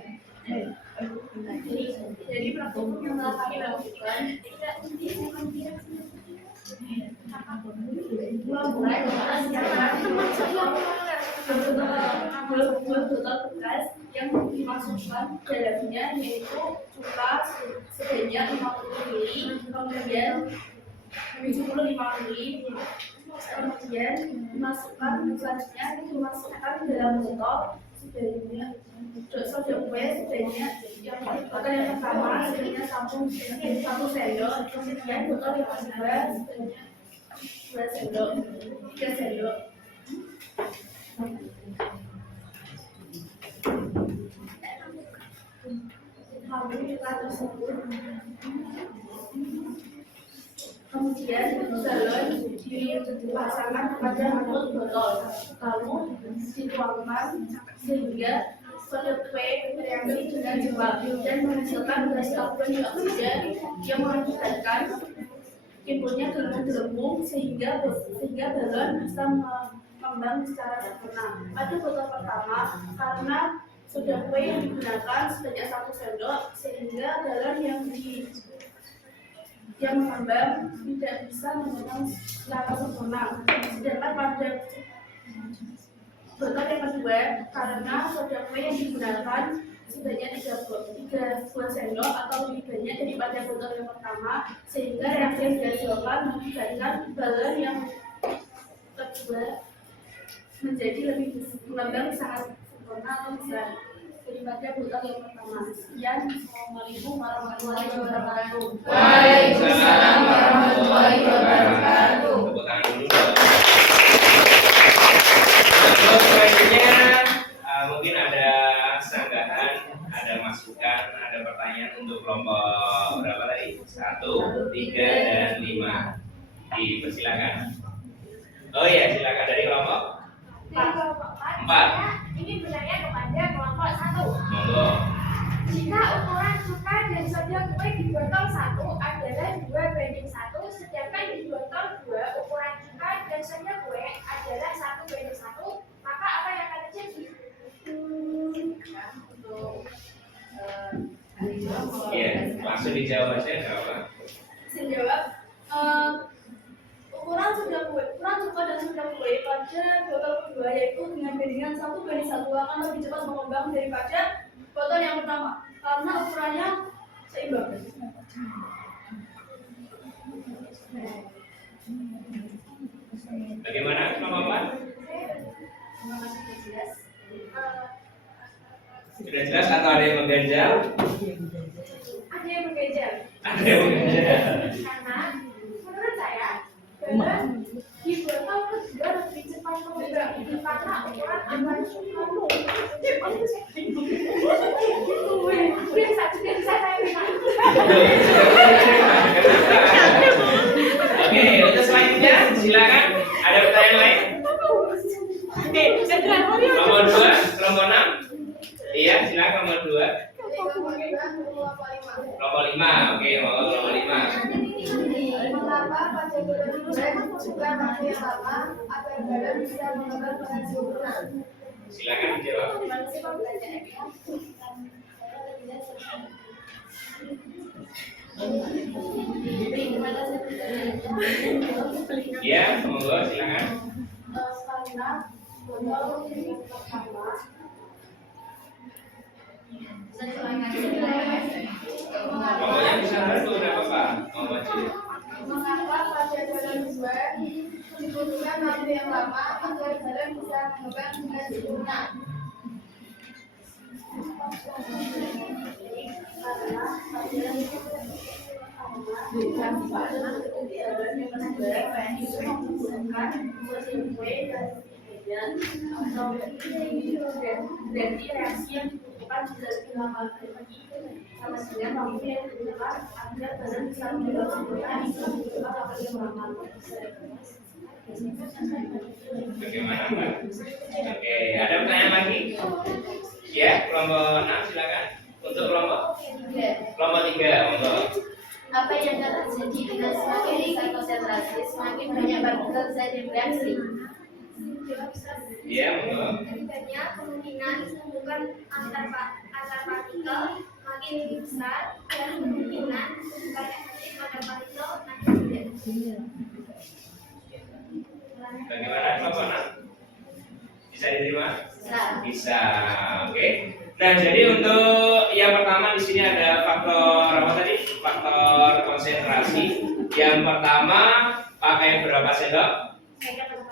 Jadi praktikum yang telah kami lakukan mulai botol bekas yang dimasukkan dalamnya yaitu cuka sebanyak 50 ml, kemudian 75 ml, kemudian dimasukkan selanjutnya dalam botol sebanyak soda kue sebanyak botol yang pertama sebanyak 1 sendok, kemudian botol yang kedua sebanyak 2 sendok, 3 sendok. Kemudian galon dipasangkan pada mulut botol, lalu dituangkan sehingga soda kue bereaksi dengan cepat dan menghasilkan gas karbon dioksida yang mengakibatkan timbulnya gelembung-gelembung sehingga galon bisa mengembang secara sempurna. Pada botol pertama, karena soda kue yang digunakan sebanyak 1 sendok sehingga galon yang mengembang tidak bisa mengembang secara sempurna. Sedangkan pada botol yang kedua, karena soda kue yang digunakan sebanyak 3 buah sendok atau lebih banyak daripada botol yang pertama, sehingga reaksi yang dihasilkan mengakibatkan galon yang kedua menjadi lebih mengembang sangat sempurna atau besar daripada botol yang pertama. Sekian, Assalamualaikum warahmatullahi wabarakatuh. Waalaikumsalam warahmatullahi wabarakatuh. Tepuk tangan dulu. Terus selanjutnya mungkin ada sanggahan, ada masukan, ada pertanyaan untuk kelompok berapa tadi? 1, 3, dan 5. Dipersilakan. Oh iya, silakan dari kelompok 4. Ini bertanya kepada kelompok 1. Monggo. Jika ukuran cuka dan soda kue di botol 1 adalah 2:1, sedangkan di botol 2 ukuran cuka dan soda kue adalah 1:1, maka apa yang akan terjadi? Iya, langsung dijawab aja nggak apa. Saya jawab, ukuran cuka dan soda kue pada botol kedua yaitu dengan bandingan 1:1 akan lebih cepat mengembang daripada botol yang pertama karena ukurannya seimbang. Bagaimana kelompok 4? Sudah jelas atau ada yang mengganjal? Ada yang berbeda. Ada yang mengganjal. Karena menurut saya galon di botol kedua lebih cepat mengembang karena ukuran akan Oke, untuk selanjutnya silakan. Ada pertanyaan lain? Kelompok 5, oke, monggo kelompok 5. Mengapa pada bulan juga masih lama agar badan bisa mengembang dengan sempurna? Silakan dijawab. Ya, monggo silakan. Karena botol yang pertama Pokoknya bisa bantu, enggak apa-apa. Monggo Ci. mengapa pada bulan dua dibutuhkan waktu yang lama agar badan bisa mengembang dengan sempurna? Berarti reaksi yang dibutuhkan bisa lebih lama lagi sama dengan waktu yang dibutuhkan agar badan bisa menjaga sempurna dibutuhkan waktu yang lama. Bagaimana, Mbak? Oke, ada pertanyaan lagi? Ya, kelompok 6 silakan. Untuk kelompok 3, monggo. Apa yang akan terjadi dengan semakin besar konsentrasi, semakin banyak partikel zat yang bereaksi? Iya, monggo. Ketiganya, kemungkinan tumbukan antar partikel makin besar dan kemungkinan tumbukannya pada partikel makin kecil. Bagaimana kelompok 6? Bisa diterima? Bisa. Oke. Nah, jadi untuk yang pertama di sini ada faktor apa tadi? Faktor konsentrasi. Yang pertama pakai berapa sendok?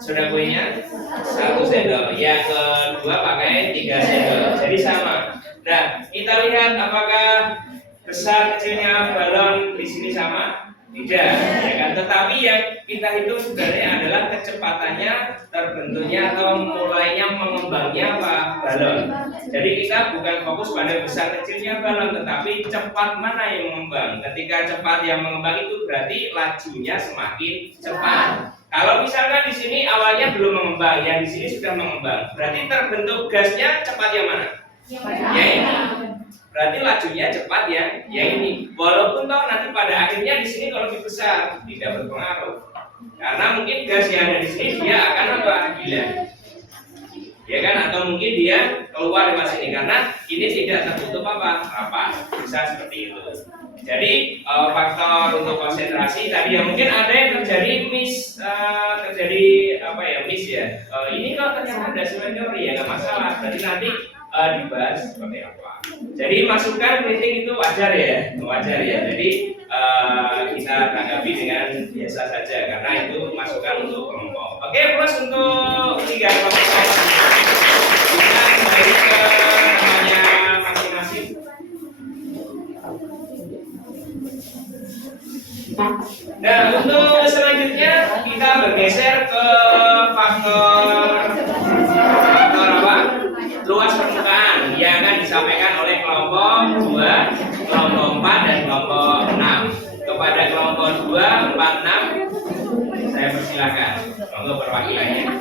Sudah kuenya 1 sendok. Yang kedua pakai 3 sendok. Jadi sama. Nah, kita lihat apakah besar kecilnya balon di sini sama? Tidak, ya kan? Tetapi yang kita hitung sebenarnya adalah kecepatannya terbentuknya atau mulainya mengembangnya apa? Balon. Jadi kita bukan fokus pada besar kecilnya balon, tetapi cepat mana yang mengembang. Ketika cepat yang mengembang itu berarti lajunya semakin cepat. Kalau misalkan di sini awalnya belum mengembang, yang di sini sudah mengembang, berarti terbentuk gasnya cepat yang mana? Ya ini. Berarti lajunya cepat ya ini. Walaupun toh nanti pada akhirnya di sini kalau lebih besar tidak berpengaruh. Karena mungkin gas yang ada di sini dia akan apa? Gila. Ya kan? Atau mungkin dia keluar lewat sini karena ini tidak tertutup apa? Rapat. Bisa seperti itu. Jadi faktor untuk konsentrasi tadi ya mungkin ada yang terjadi miss ini kalau ternyata ada teori ya nggak masalah. Berarti nanti dibahas seperti apa. Jadi masukan kritik itu wajar ya. Jadi kita tanggapi dengan biasa saja karena itu masukan untuk kelompok. Oke, plus untuk 3 kelompok kita kembali ke namanya masing-masing. Nah, untuk selanjutnya kita bergeser ke faktor apa? Luas permukaan yang akan disampaikan oleh kelompok 2, kelompok 4 dan kelompok 6. Kepada kelompok 2, 4, 6 saya persilakan. Monggo perwakilannya.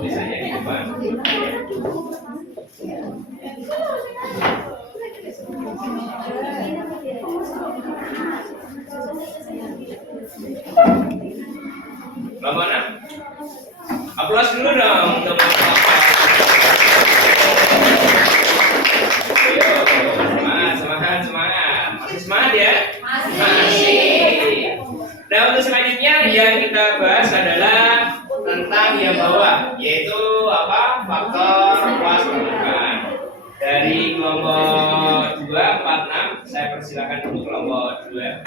Biasanya di depan. Kelompok 6. Aplaus dulu dong untuk kelompok 4. Semangat. Masih semangat ya? Masih. Nah, untuk selanjutnya yang kita bahas adalah tentang yang bawah, yaitu apa? Faktor luas permukaan. Dari kelompok 2, 4, 6 saya persilakan dulu kelompok 2.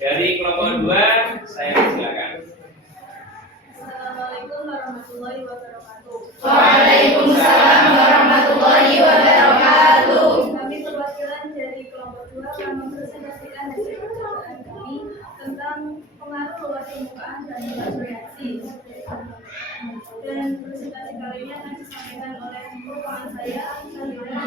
Dari kelompok 2 saya persilakan. Assalamualaikum warahmatullahi wabarakatuh. Waalaikumsalam warahmatullahi wabarakatuh. Kami perwakilan dari kelompok 2 akan mempresentasikan hasil percobaan kami tentang pengaruh luas permukaan dan luas reaksi. Dan presentasi kali ini akan disampaikan oleh rekan saya, Sandra.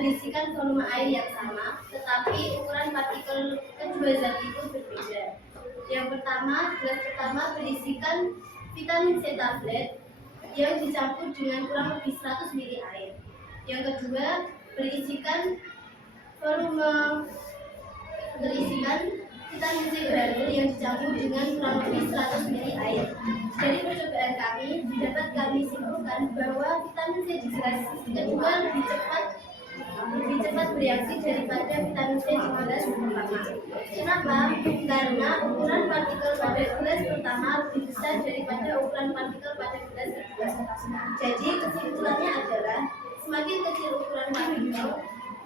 berisikan volume air yang sama, tetapi ukuran partikel kedua zat itu berbeda. Yang pertama, gelas pertama berisikan vitamin C tablet yang dicampur dengan kurang lebih 100 ml air. Yang kedua, berisikan vitamin C granul yang dicampur dengan kurang lebih 100 ml air. Dari percobaan kami, dapat kami simpulkan bahwa vitamin C di gelas kedua lebih cepat bereaksi daripada vitamin C di gelas pertama. Kenapa? Karena ukuran partikel pada gelas pertama lebih besar daripada ukuran partikel pada gelas kedua. Jadi kesimpulannya adalah semakin kecil ukuran partikel,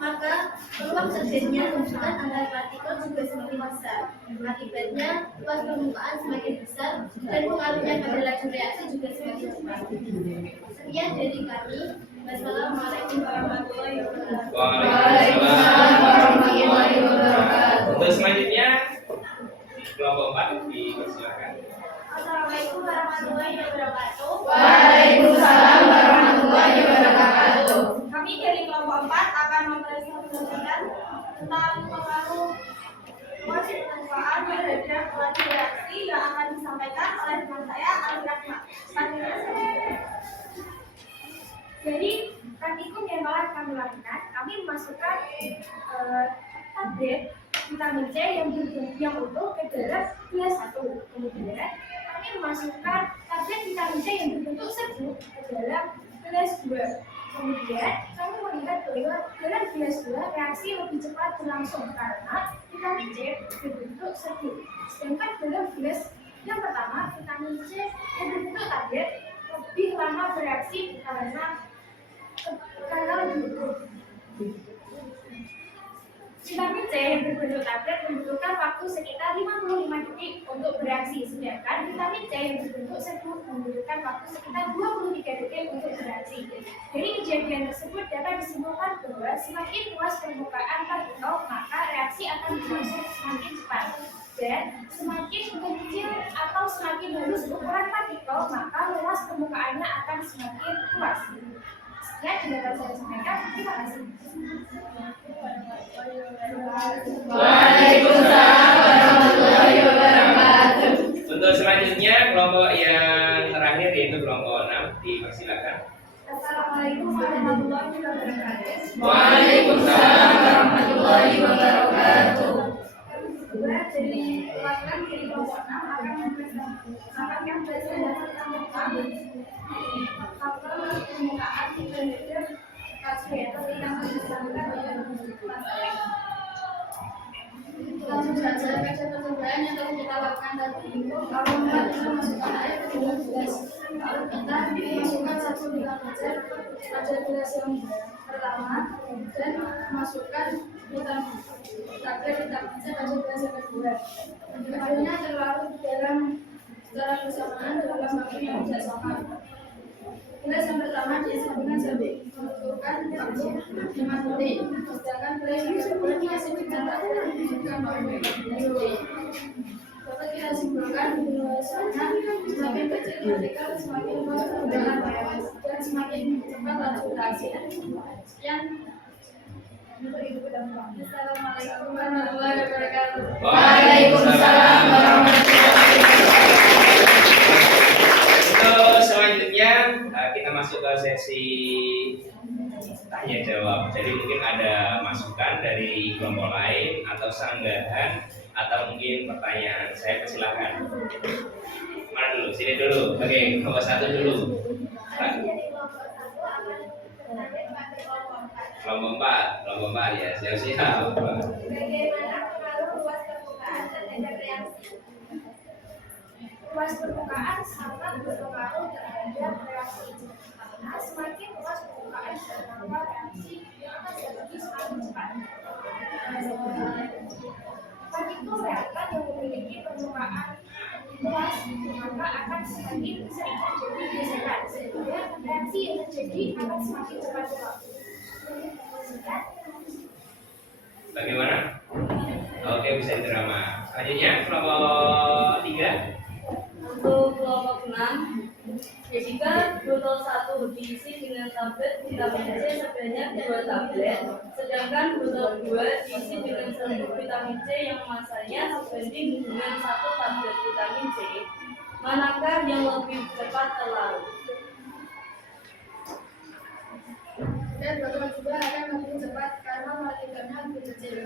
maka peluang terjadinya hubungan antar partikel juga semakin besar. Akibatnya luas permukaan semakin besar dan pengaruhnya pada laju reaksi juga semakin cepat. Sekian dari kami. Wassalamualaikum warahmatullahi wabarakatuh. Waalaikumsalam warahmatullahi wabarakatuh. Untuk selanjutnya kelompok 4 dipersilakan. Assalamualaikum warahmatullahi wabarakatuh. Waalaikumsalam warahmatullahi wabarakatuh. Kami dari kelompok 4 akan mempresentasikan tentang pengaruh luas permukaan terhadap laju reaksi yang akan disampaikan oleh teman saya Alif Rahma. Jadi praktikum yang telah kami lakukan, kami memasukkan tablet vitamin C yang utuh ke dalam gelas 1. Kemudian kami memasukkan tablet vitamin C yang berbentuk serbuk ke dalam gelas 2. Kemudian kami melihat bahwa dalam gelas 2 reaksi lebih cepat berlangsung karena vitamin C berbentuk serbuk. Sedangkan dalam gelas yang pertama vitamin C yang berbentuk tablet lebih lama bereaksi karena lebih utuh. Vitamin C yang berbentuk tablet membutuhkan waktu sekitar 55 detik untuk bereaksi, sedangkan vitamin C yang berbentuk serbuk membutuhkan waktu sekitar 23 detik untuk bereaksi. Dari kejadian tersebut dapat disimpulkan bahwa semakin luas permukaan partikel, maka reaksi akan berlangsung semakin cepat. Dan semakin kecil atau semakin halus ukuran partikel, maka luas permukaannya akan semakin luas. Sekian yang dapat saya sampaikan. Terima kasih. Waalaikumsalam warahmatullahi wabarakatuh. Untuk selanjutnya kelompok yang terakhir yaitu kelompok 6 dipersilakan. Assalamualaikum warahmatullahi wabarakatuh. Waalaikumsalam warahmatullahi wabarakatuh. Kedua dari perwakilan dari kelompok 6 akan mempresentasikan tentang faktor permukaan terhadap kasus yang disampaikan oleh teman saya. Langsung saja pada percobaan yang telah kita lakukan tadi. Kalau kita masukkan air ke dalam gelas, lalu kita masukkan 1 liter pada gelas yang pertama dan masukkan tablet vitamin C pada gelas yang kedua. Akhirnya terlarut dalam secara bersamaan dalam waktu yang tidak sama. Gelas yang pertama disambungkan sampai membutuhkan waktu 5 detik, sedangkan gelas yang kedua dikasih dengan tablet juga membutuhkan detik. Dapat kita simpulkan bahwasanya semakin kecil partikel semakin luas permukaan dan semakin cepat laju reaksi. Sekian. Assalamualaikum warahmatullahi wabarakatuh. Waalaikumsalam warahmatullahi wabarakatuh. Untuk selanjutnya kita masuk ke sesi tanya jawab. Jadi mungkin ada masukan dari kelompok lain atau sanggahan atau mungkin pertanyaan. Saya persilahkan. Mana dulu? Sini dulu. Oke, kelompok 1 dulu. Kelompok 4 ya, siap-siap. Bagaimana pengaruh luas permukaan terhadap reaksi? Luas permukaan sangat berpengaruh terhadap reaksi. Karena semakin luas permukaan maka reaksi akan terjadi semakin cepat. Partikel reaktan yang memiliki permukaan luas maka akan semakin sering terjadi gesekan sehingga reaksi yang terjadi akan semakin cepat juga. Bagaimana? Oke, bisa diterima. Selanjutnya kelompok 3. Untuk kelompok 6 Jika botol 1 diisi dengan tablet vitamin C sebanyak 2 tablet, sedangkan botol 2 diisi dengan serbuk vitamin C yang masanya sebanding dengan 1 tablet vitamin C, manakah yang lebih cepat terlarut? Dan botol 2 akan lebih cepat karena molekilnya lebih kecil.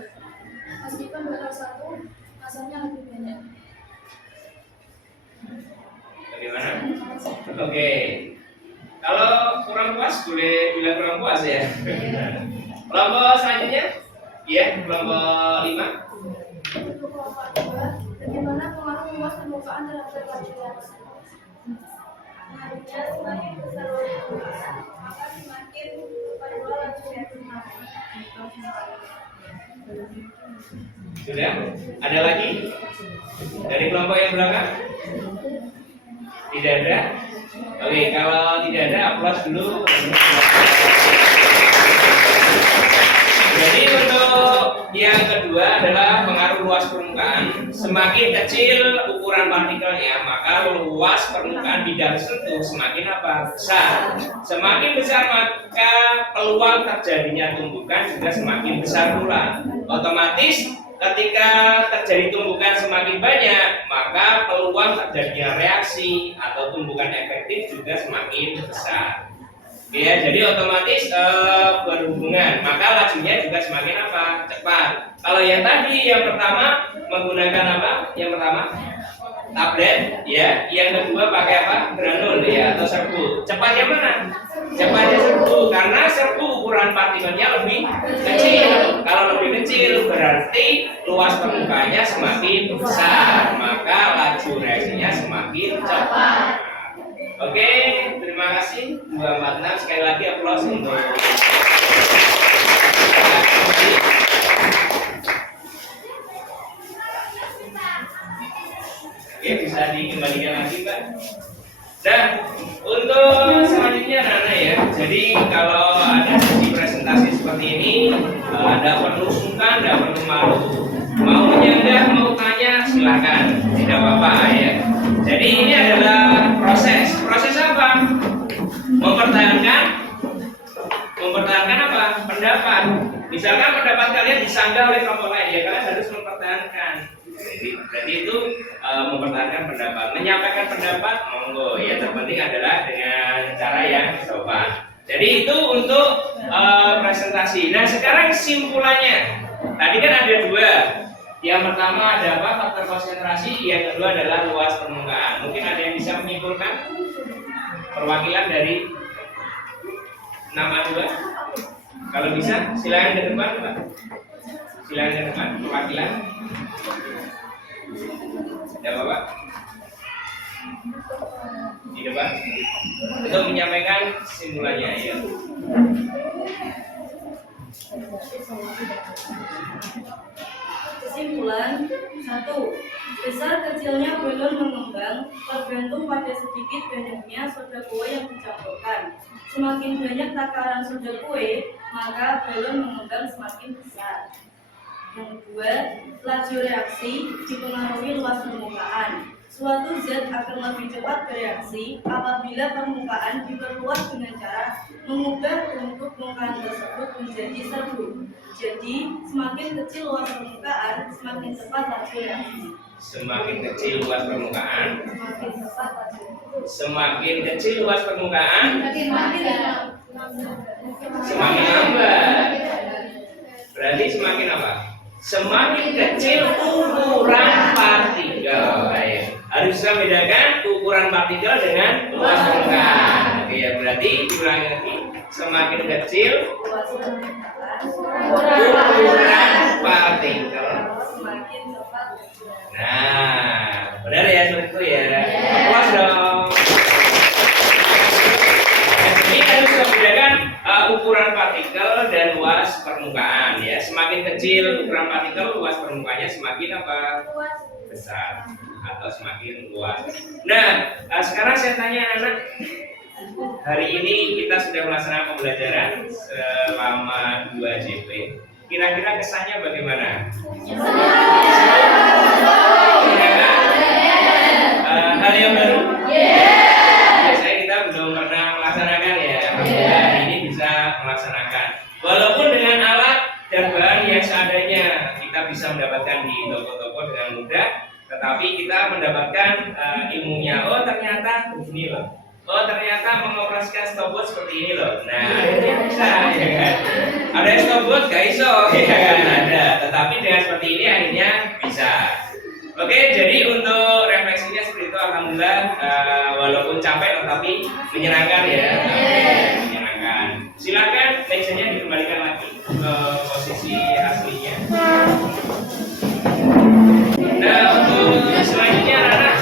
Meskipun botol 1 masanya lebih banyak. Bagaimana? Oke. Kalau kurang puas boleh bilang kurang puas ya. Kelompok selanjutnya? Iya, kelompok 5. Untuk kelompok 2, bagaimana pengaruh luas permukaan terhadap laju reaksi? Pengaruhnya semakin besar oleh permukaan, maka semakin kedua laju reaksi. Sudah? Ada lagi? Dari kelompok yang belakang? Tidak ada? Oke, kalau tidak ada, aplaus dulu. Jadi untuk yang kedua adalah pengaruh luas permukaan. Semakin kecil ukuran partikelnya, maka luas permukaan bidang tertentu semakin apa? Besar. Semakin besar maka peluang terjadinya tumbukan juga semakin besar pula. Otomatis ketika terjadi tumbukan semakin banyak, maka peluang terjadinya reaksi atau tumbukan efektif juga semakin besar. Ya, jadi otomatis berhubungan, maka lajunya juga semakin apa? Cepat. Kalau yang tadi, yang pertama menggunakan apa? Yang pertama tablet, ya. Yang kedua pakai apa? Granul, ya, atau serbu. Cepatnya mana? Cepatnya serbu, karena serbu ukuran partikelnya lebih kecil. Kalau lebih kecil berarti luas permukaannya semakin besar, maka laju reaksinya semakin cepat. Oke, terima kasih 246. Sekali lagi aplaus untuk Oke, bisa dikembalikan lagi, Mbak. Dan untuk selanjutnya Nana ya. Jadi kalau ada sesi presentasi seperti ini, ada perlu sungkan, ada perlu malu. Mau nyanggah, mau tanya, silakan, tidak apa-apa ya. Jadi ini adalah proses apa? Mempertahankan apa? Pendapat. Misalkan pendapat kalian disanggah oleh kelompok lain, ya kalian harus mempertahankan. Jadi itu mempertahankan pendapat, menyampaikan pendapat, monggo. Yang terpenting adalah dengan cara yang sopan. Jadi itu untuk presentasi. Nah sekarang kesimpulannya. Tadi kan ada 2. Yang pertama ada apa? Faktor konsentrasi. Yang kedua adalah luas permukaan. Mungkin ada yang bisa menyimpulkan perwakilan dari nama 2. Kalau bisa, silakan ke depan, Pak. Silakan ke depan, perwakilan. Ada Bapak di depan untuk menyampaikan kesimpulannya ya. Kesimpulan 1. Besar kecilnya balon mengembang tergantung pada sedikit banyaknya soda kue yang dicampurkan. Semakin banyak takaran soda kue, maka balon mengembang semakin besar. Yang 2, laju reaksi dipengaruhi luas permukaan. Suatu zat akan lebih cepat bereaksi apabila permukaan diperluas dengan cara mengubah bentuk permukaan tersebut menjadi serbu. Jadi, semakin kecil luas permukaan, semakin cepat laju reaksi. Semakin kecil luas permukaan, Semakin cepat laju. semakin kecil luas permukaan, Semakin lambat. Berarti semakin apa? Semakin kecil ukuran partikel. Baik. Harus bisa bedakan ukuran partikel dengan luas permukaan. Oke, ya, berarti diulangi lagi. Semakin kecil ukuran partikel, Semakin cepat. nah, benar ya seperti itu ya. Puas dong. Jadi harus membedakan ukuran partikel dan luas permukaan ya. Semakin kecil ukuran partikel, luas permukaannya semakin apa? Besar atau semakin luas. Nah, sekarang saya tanya anak. Hari ini kita sudah melaksanakan pembelajaran selama 2 JP. Kira-kira kesannya bagaimana? Hal yang baru? Saya yang seadanya. Kita bisa mendapatkan di toko-toko dengan mudah, tetapi kita mendapatkan ilmunya. Oh ternyata begini loh. Oh ternyata mengoperasikan stopwatch seperti ini loh. Nah akhirnya bisa, ya kan? Ada yang stopwatch gak iso, ya kan? Ada. Tetapi dengan seperti ini akhirnya bisa. Oke, jadi untuk refleksinya seperti itu, alhamdulillah, walaupun capek tetapi menyenangkan ya. Menyenangkan. Silakan mejanya dikembalikan lagi ke posisi aslinya. Nah untuk selanjutnya anak-anak,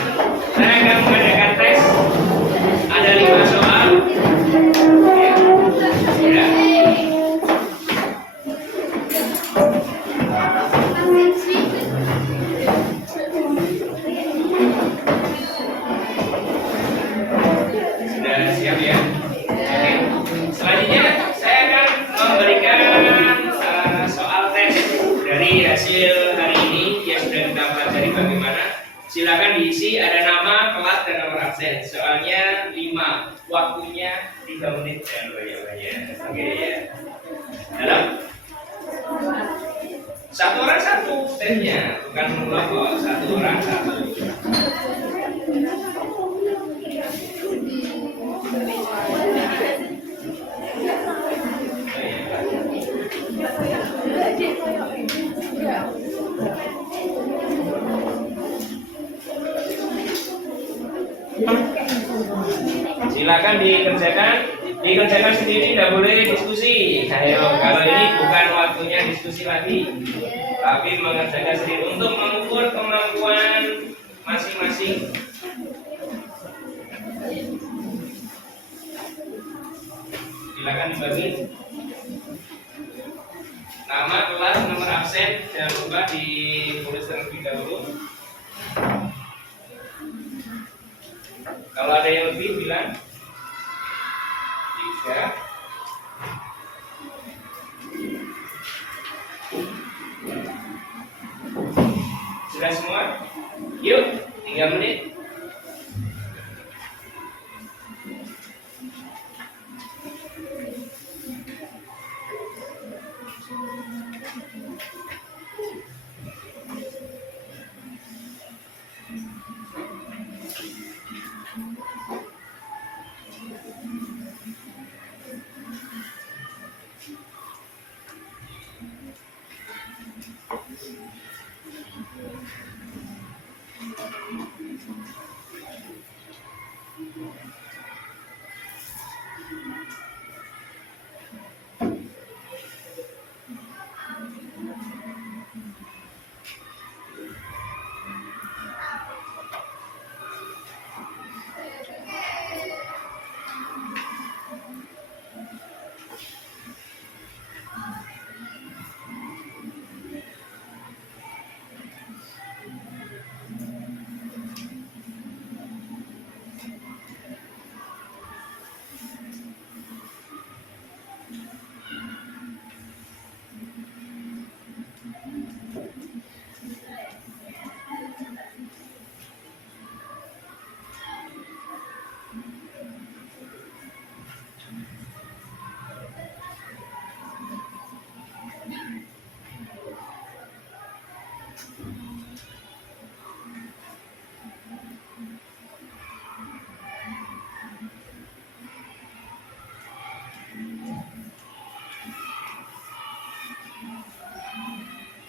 saya akan mengadakan tes. Ada 5 soal. Ya. Ya. Sudah siap ya? Oke. Selanjutnya saya akan memberikan soal tes dari hasil hari ini yang sudah kita pelajari bagaimana. Silakan diisi, ada nama, kelas, dan nomor absen. Soalnya 5, waktunya 3 menit dan banyak-banyak. Oke ya. Dalam 1 orang 1 tesnya, bukan kelompok, 1 orang 1. Silakan dikerjakan sendiri, tidak boleh diskusi. Ayo, kalau ini bukan waktunya diskusi lagi, tapi mengerjakan sendiri untuk mengukur kemampuan masing-masing. Silakan dibagi. Nama, kelas, nomor absen, jangan lupa ditulis terlebih dahulu. Kalau ada yang lebih bilang 3. Sudah semua? Yuk, 3 menit.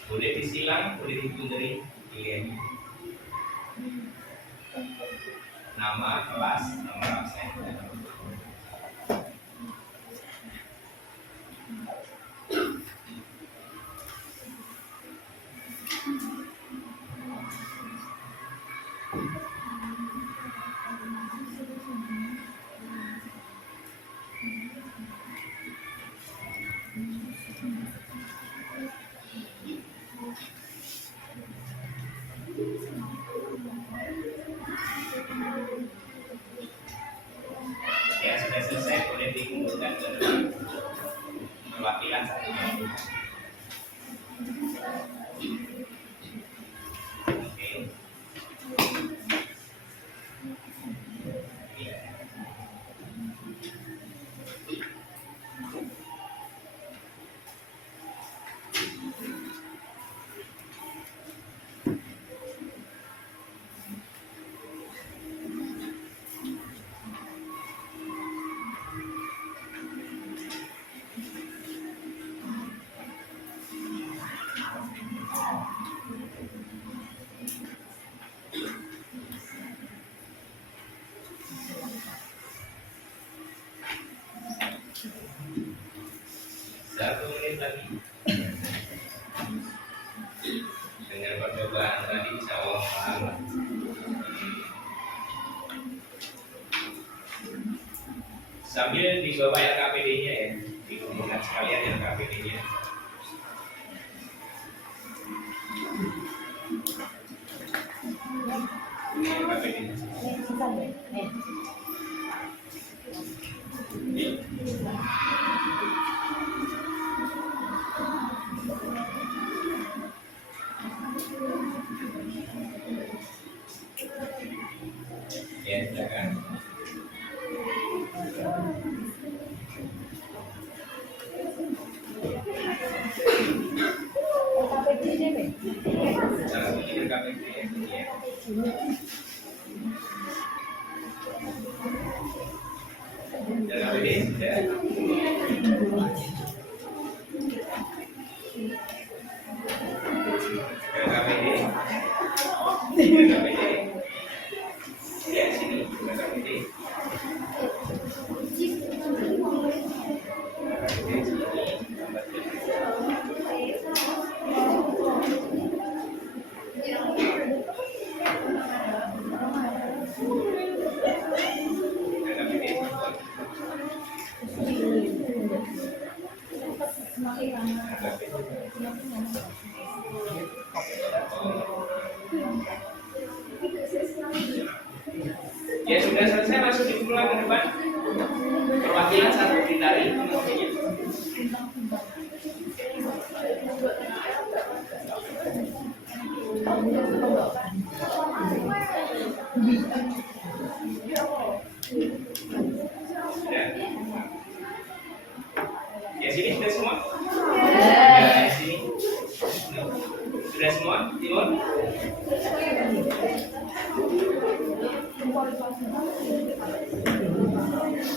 Boleh disilang, boleh dipunderi pilihannya. Nama, kelas, nomor absen. Ya sudah selesai, boleh dikumpulkan ke depan perwakilan satu. Oke. menit lagi. Dengan percobaan tadi insya Allah paham. Sambil dibawa yang KPD-nya ya, dikumpulkan sekalian yang KPD-nya. Ini yang KPD-nya. Ya, silakan. Salah satu dari KPD ya. Dari KPD sudah. Dari KPD. Dari KPD. Ya sini dari KPD. Ya sudah selesai, langsung dipulang ke depan. Perwakilan satu ditari. Ya sini sudah semua? Ya sini. Sudah semua, Timur?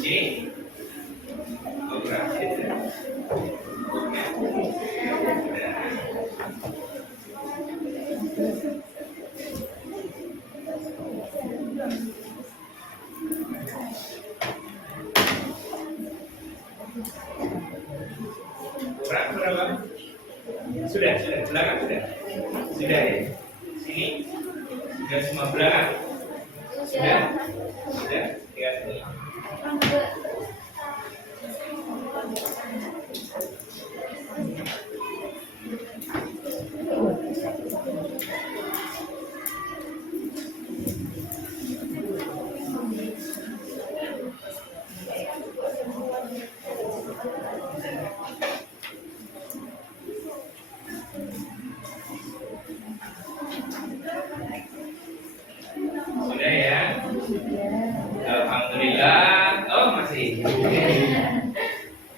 Ini kurang berapa? Sudah, belakang sudah ya. Sini sudah semua belakang. Sudah, tinggal sini. Sudah ya. Alhamdulillah. Oh masih.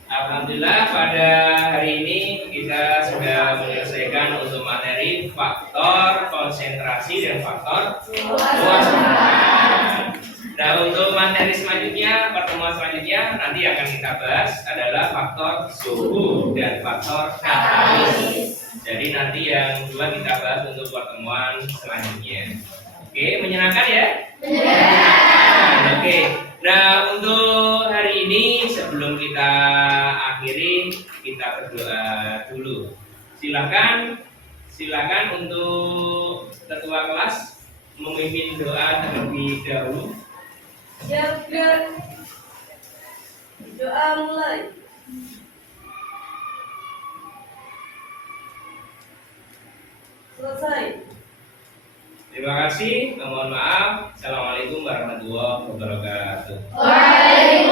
Alhamdulillah pada hari ini kita sudah menyelesaikan untuk materi faktor konsentrasi dan faktor kewaspadaan. Nah untuk materi selanjutnya, pertemuan selanjutnya nanti akan kita bahas adalah faktor suhu dan faktor katalis. Jadi nanti yang dua kita bahas untuk pertemuan selanjutnya. Oke, menyenangkan ya? Menyenangkan. Oke. Nah, untuk hari ini sebelum kita akhiri, kita berdoa dulu. Silakan untuk ketua kelas memimpin doa terlebih dahulu. Jaga. Doa mulai. Selesai. Terima kasih. Mohon maaf. Assalamualaikum warahmatullahi wabarakatuh. Waalaikumsalam.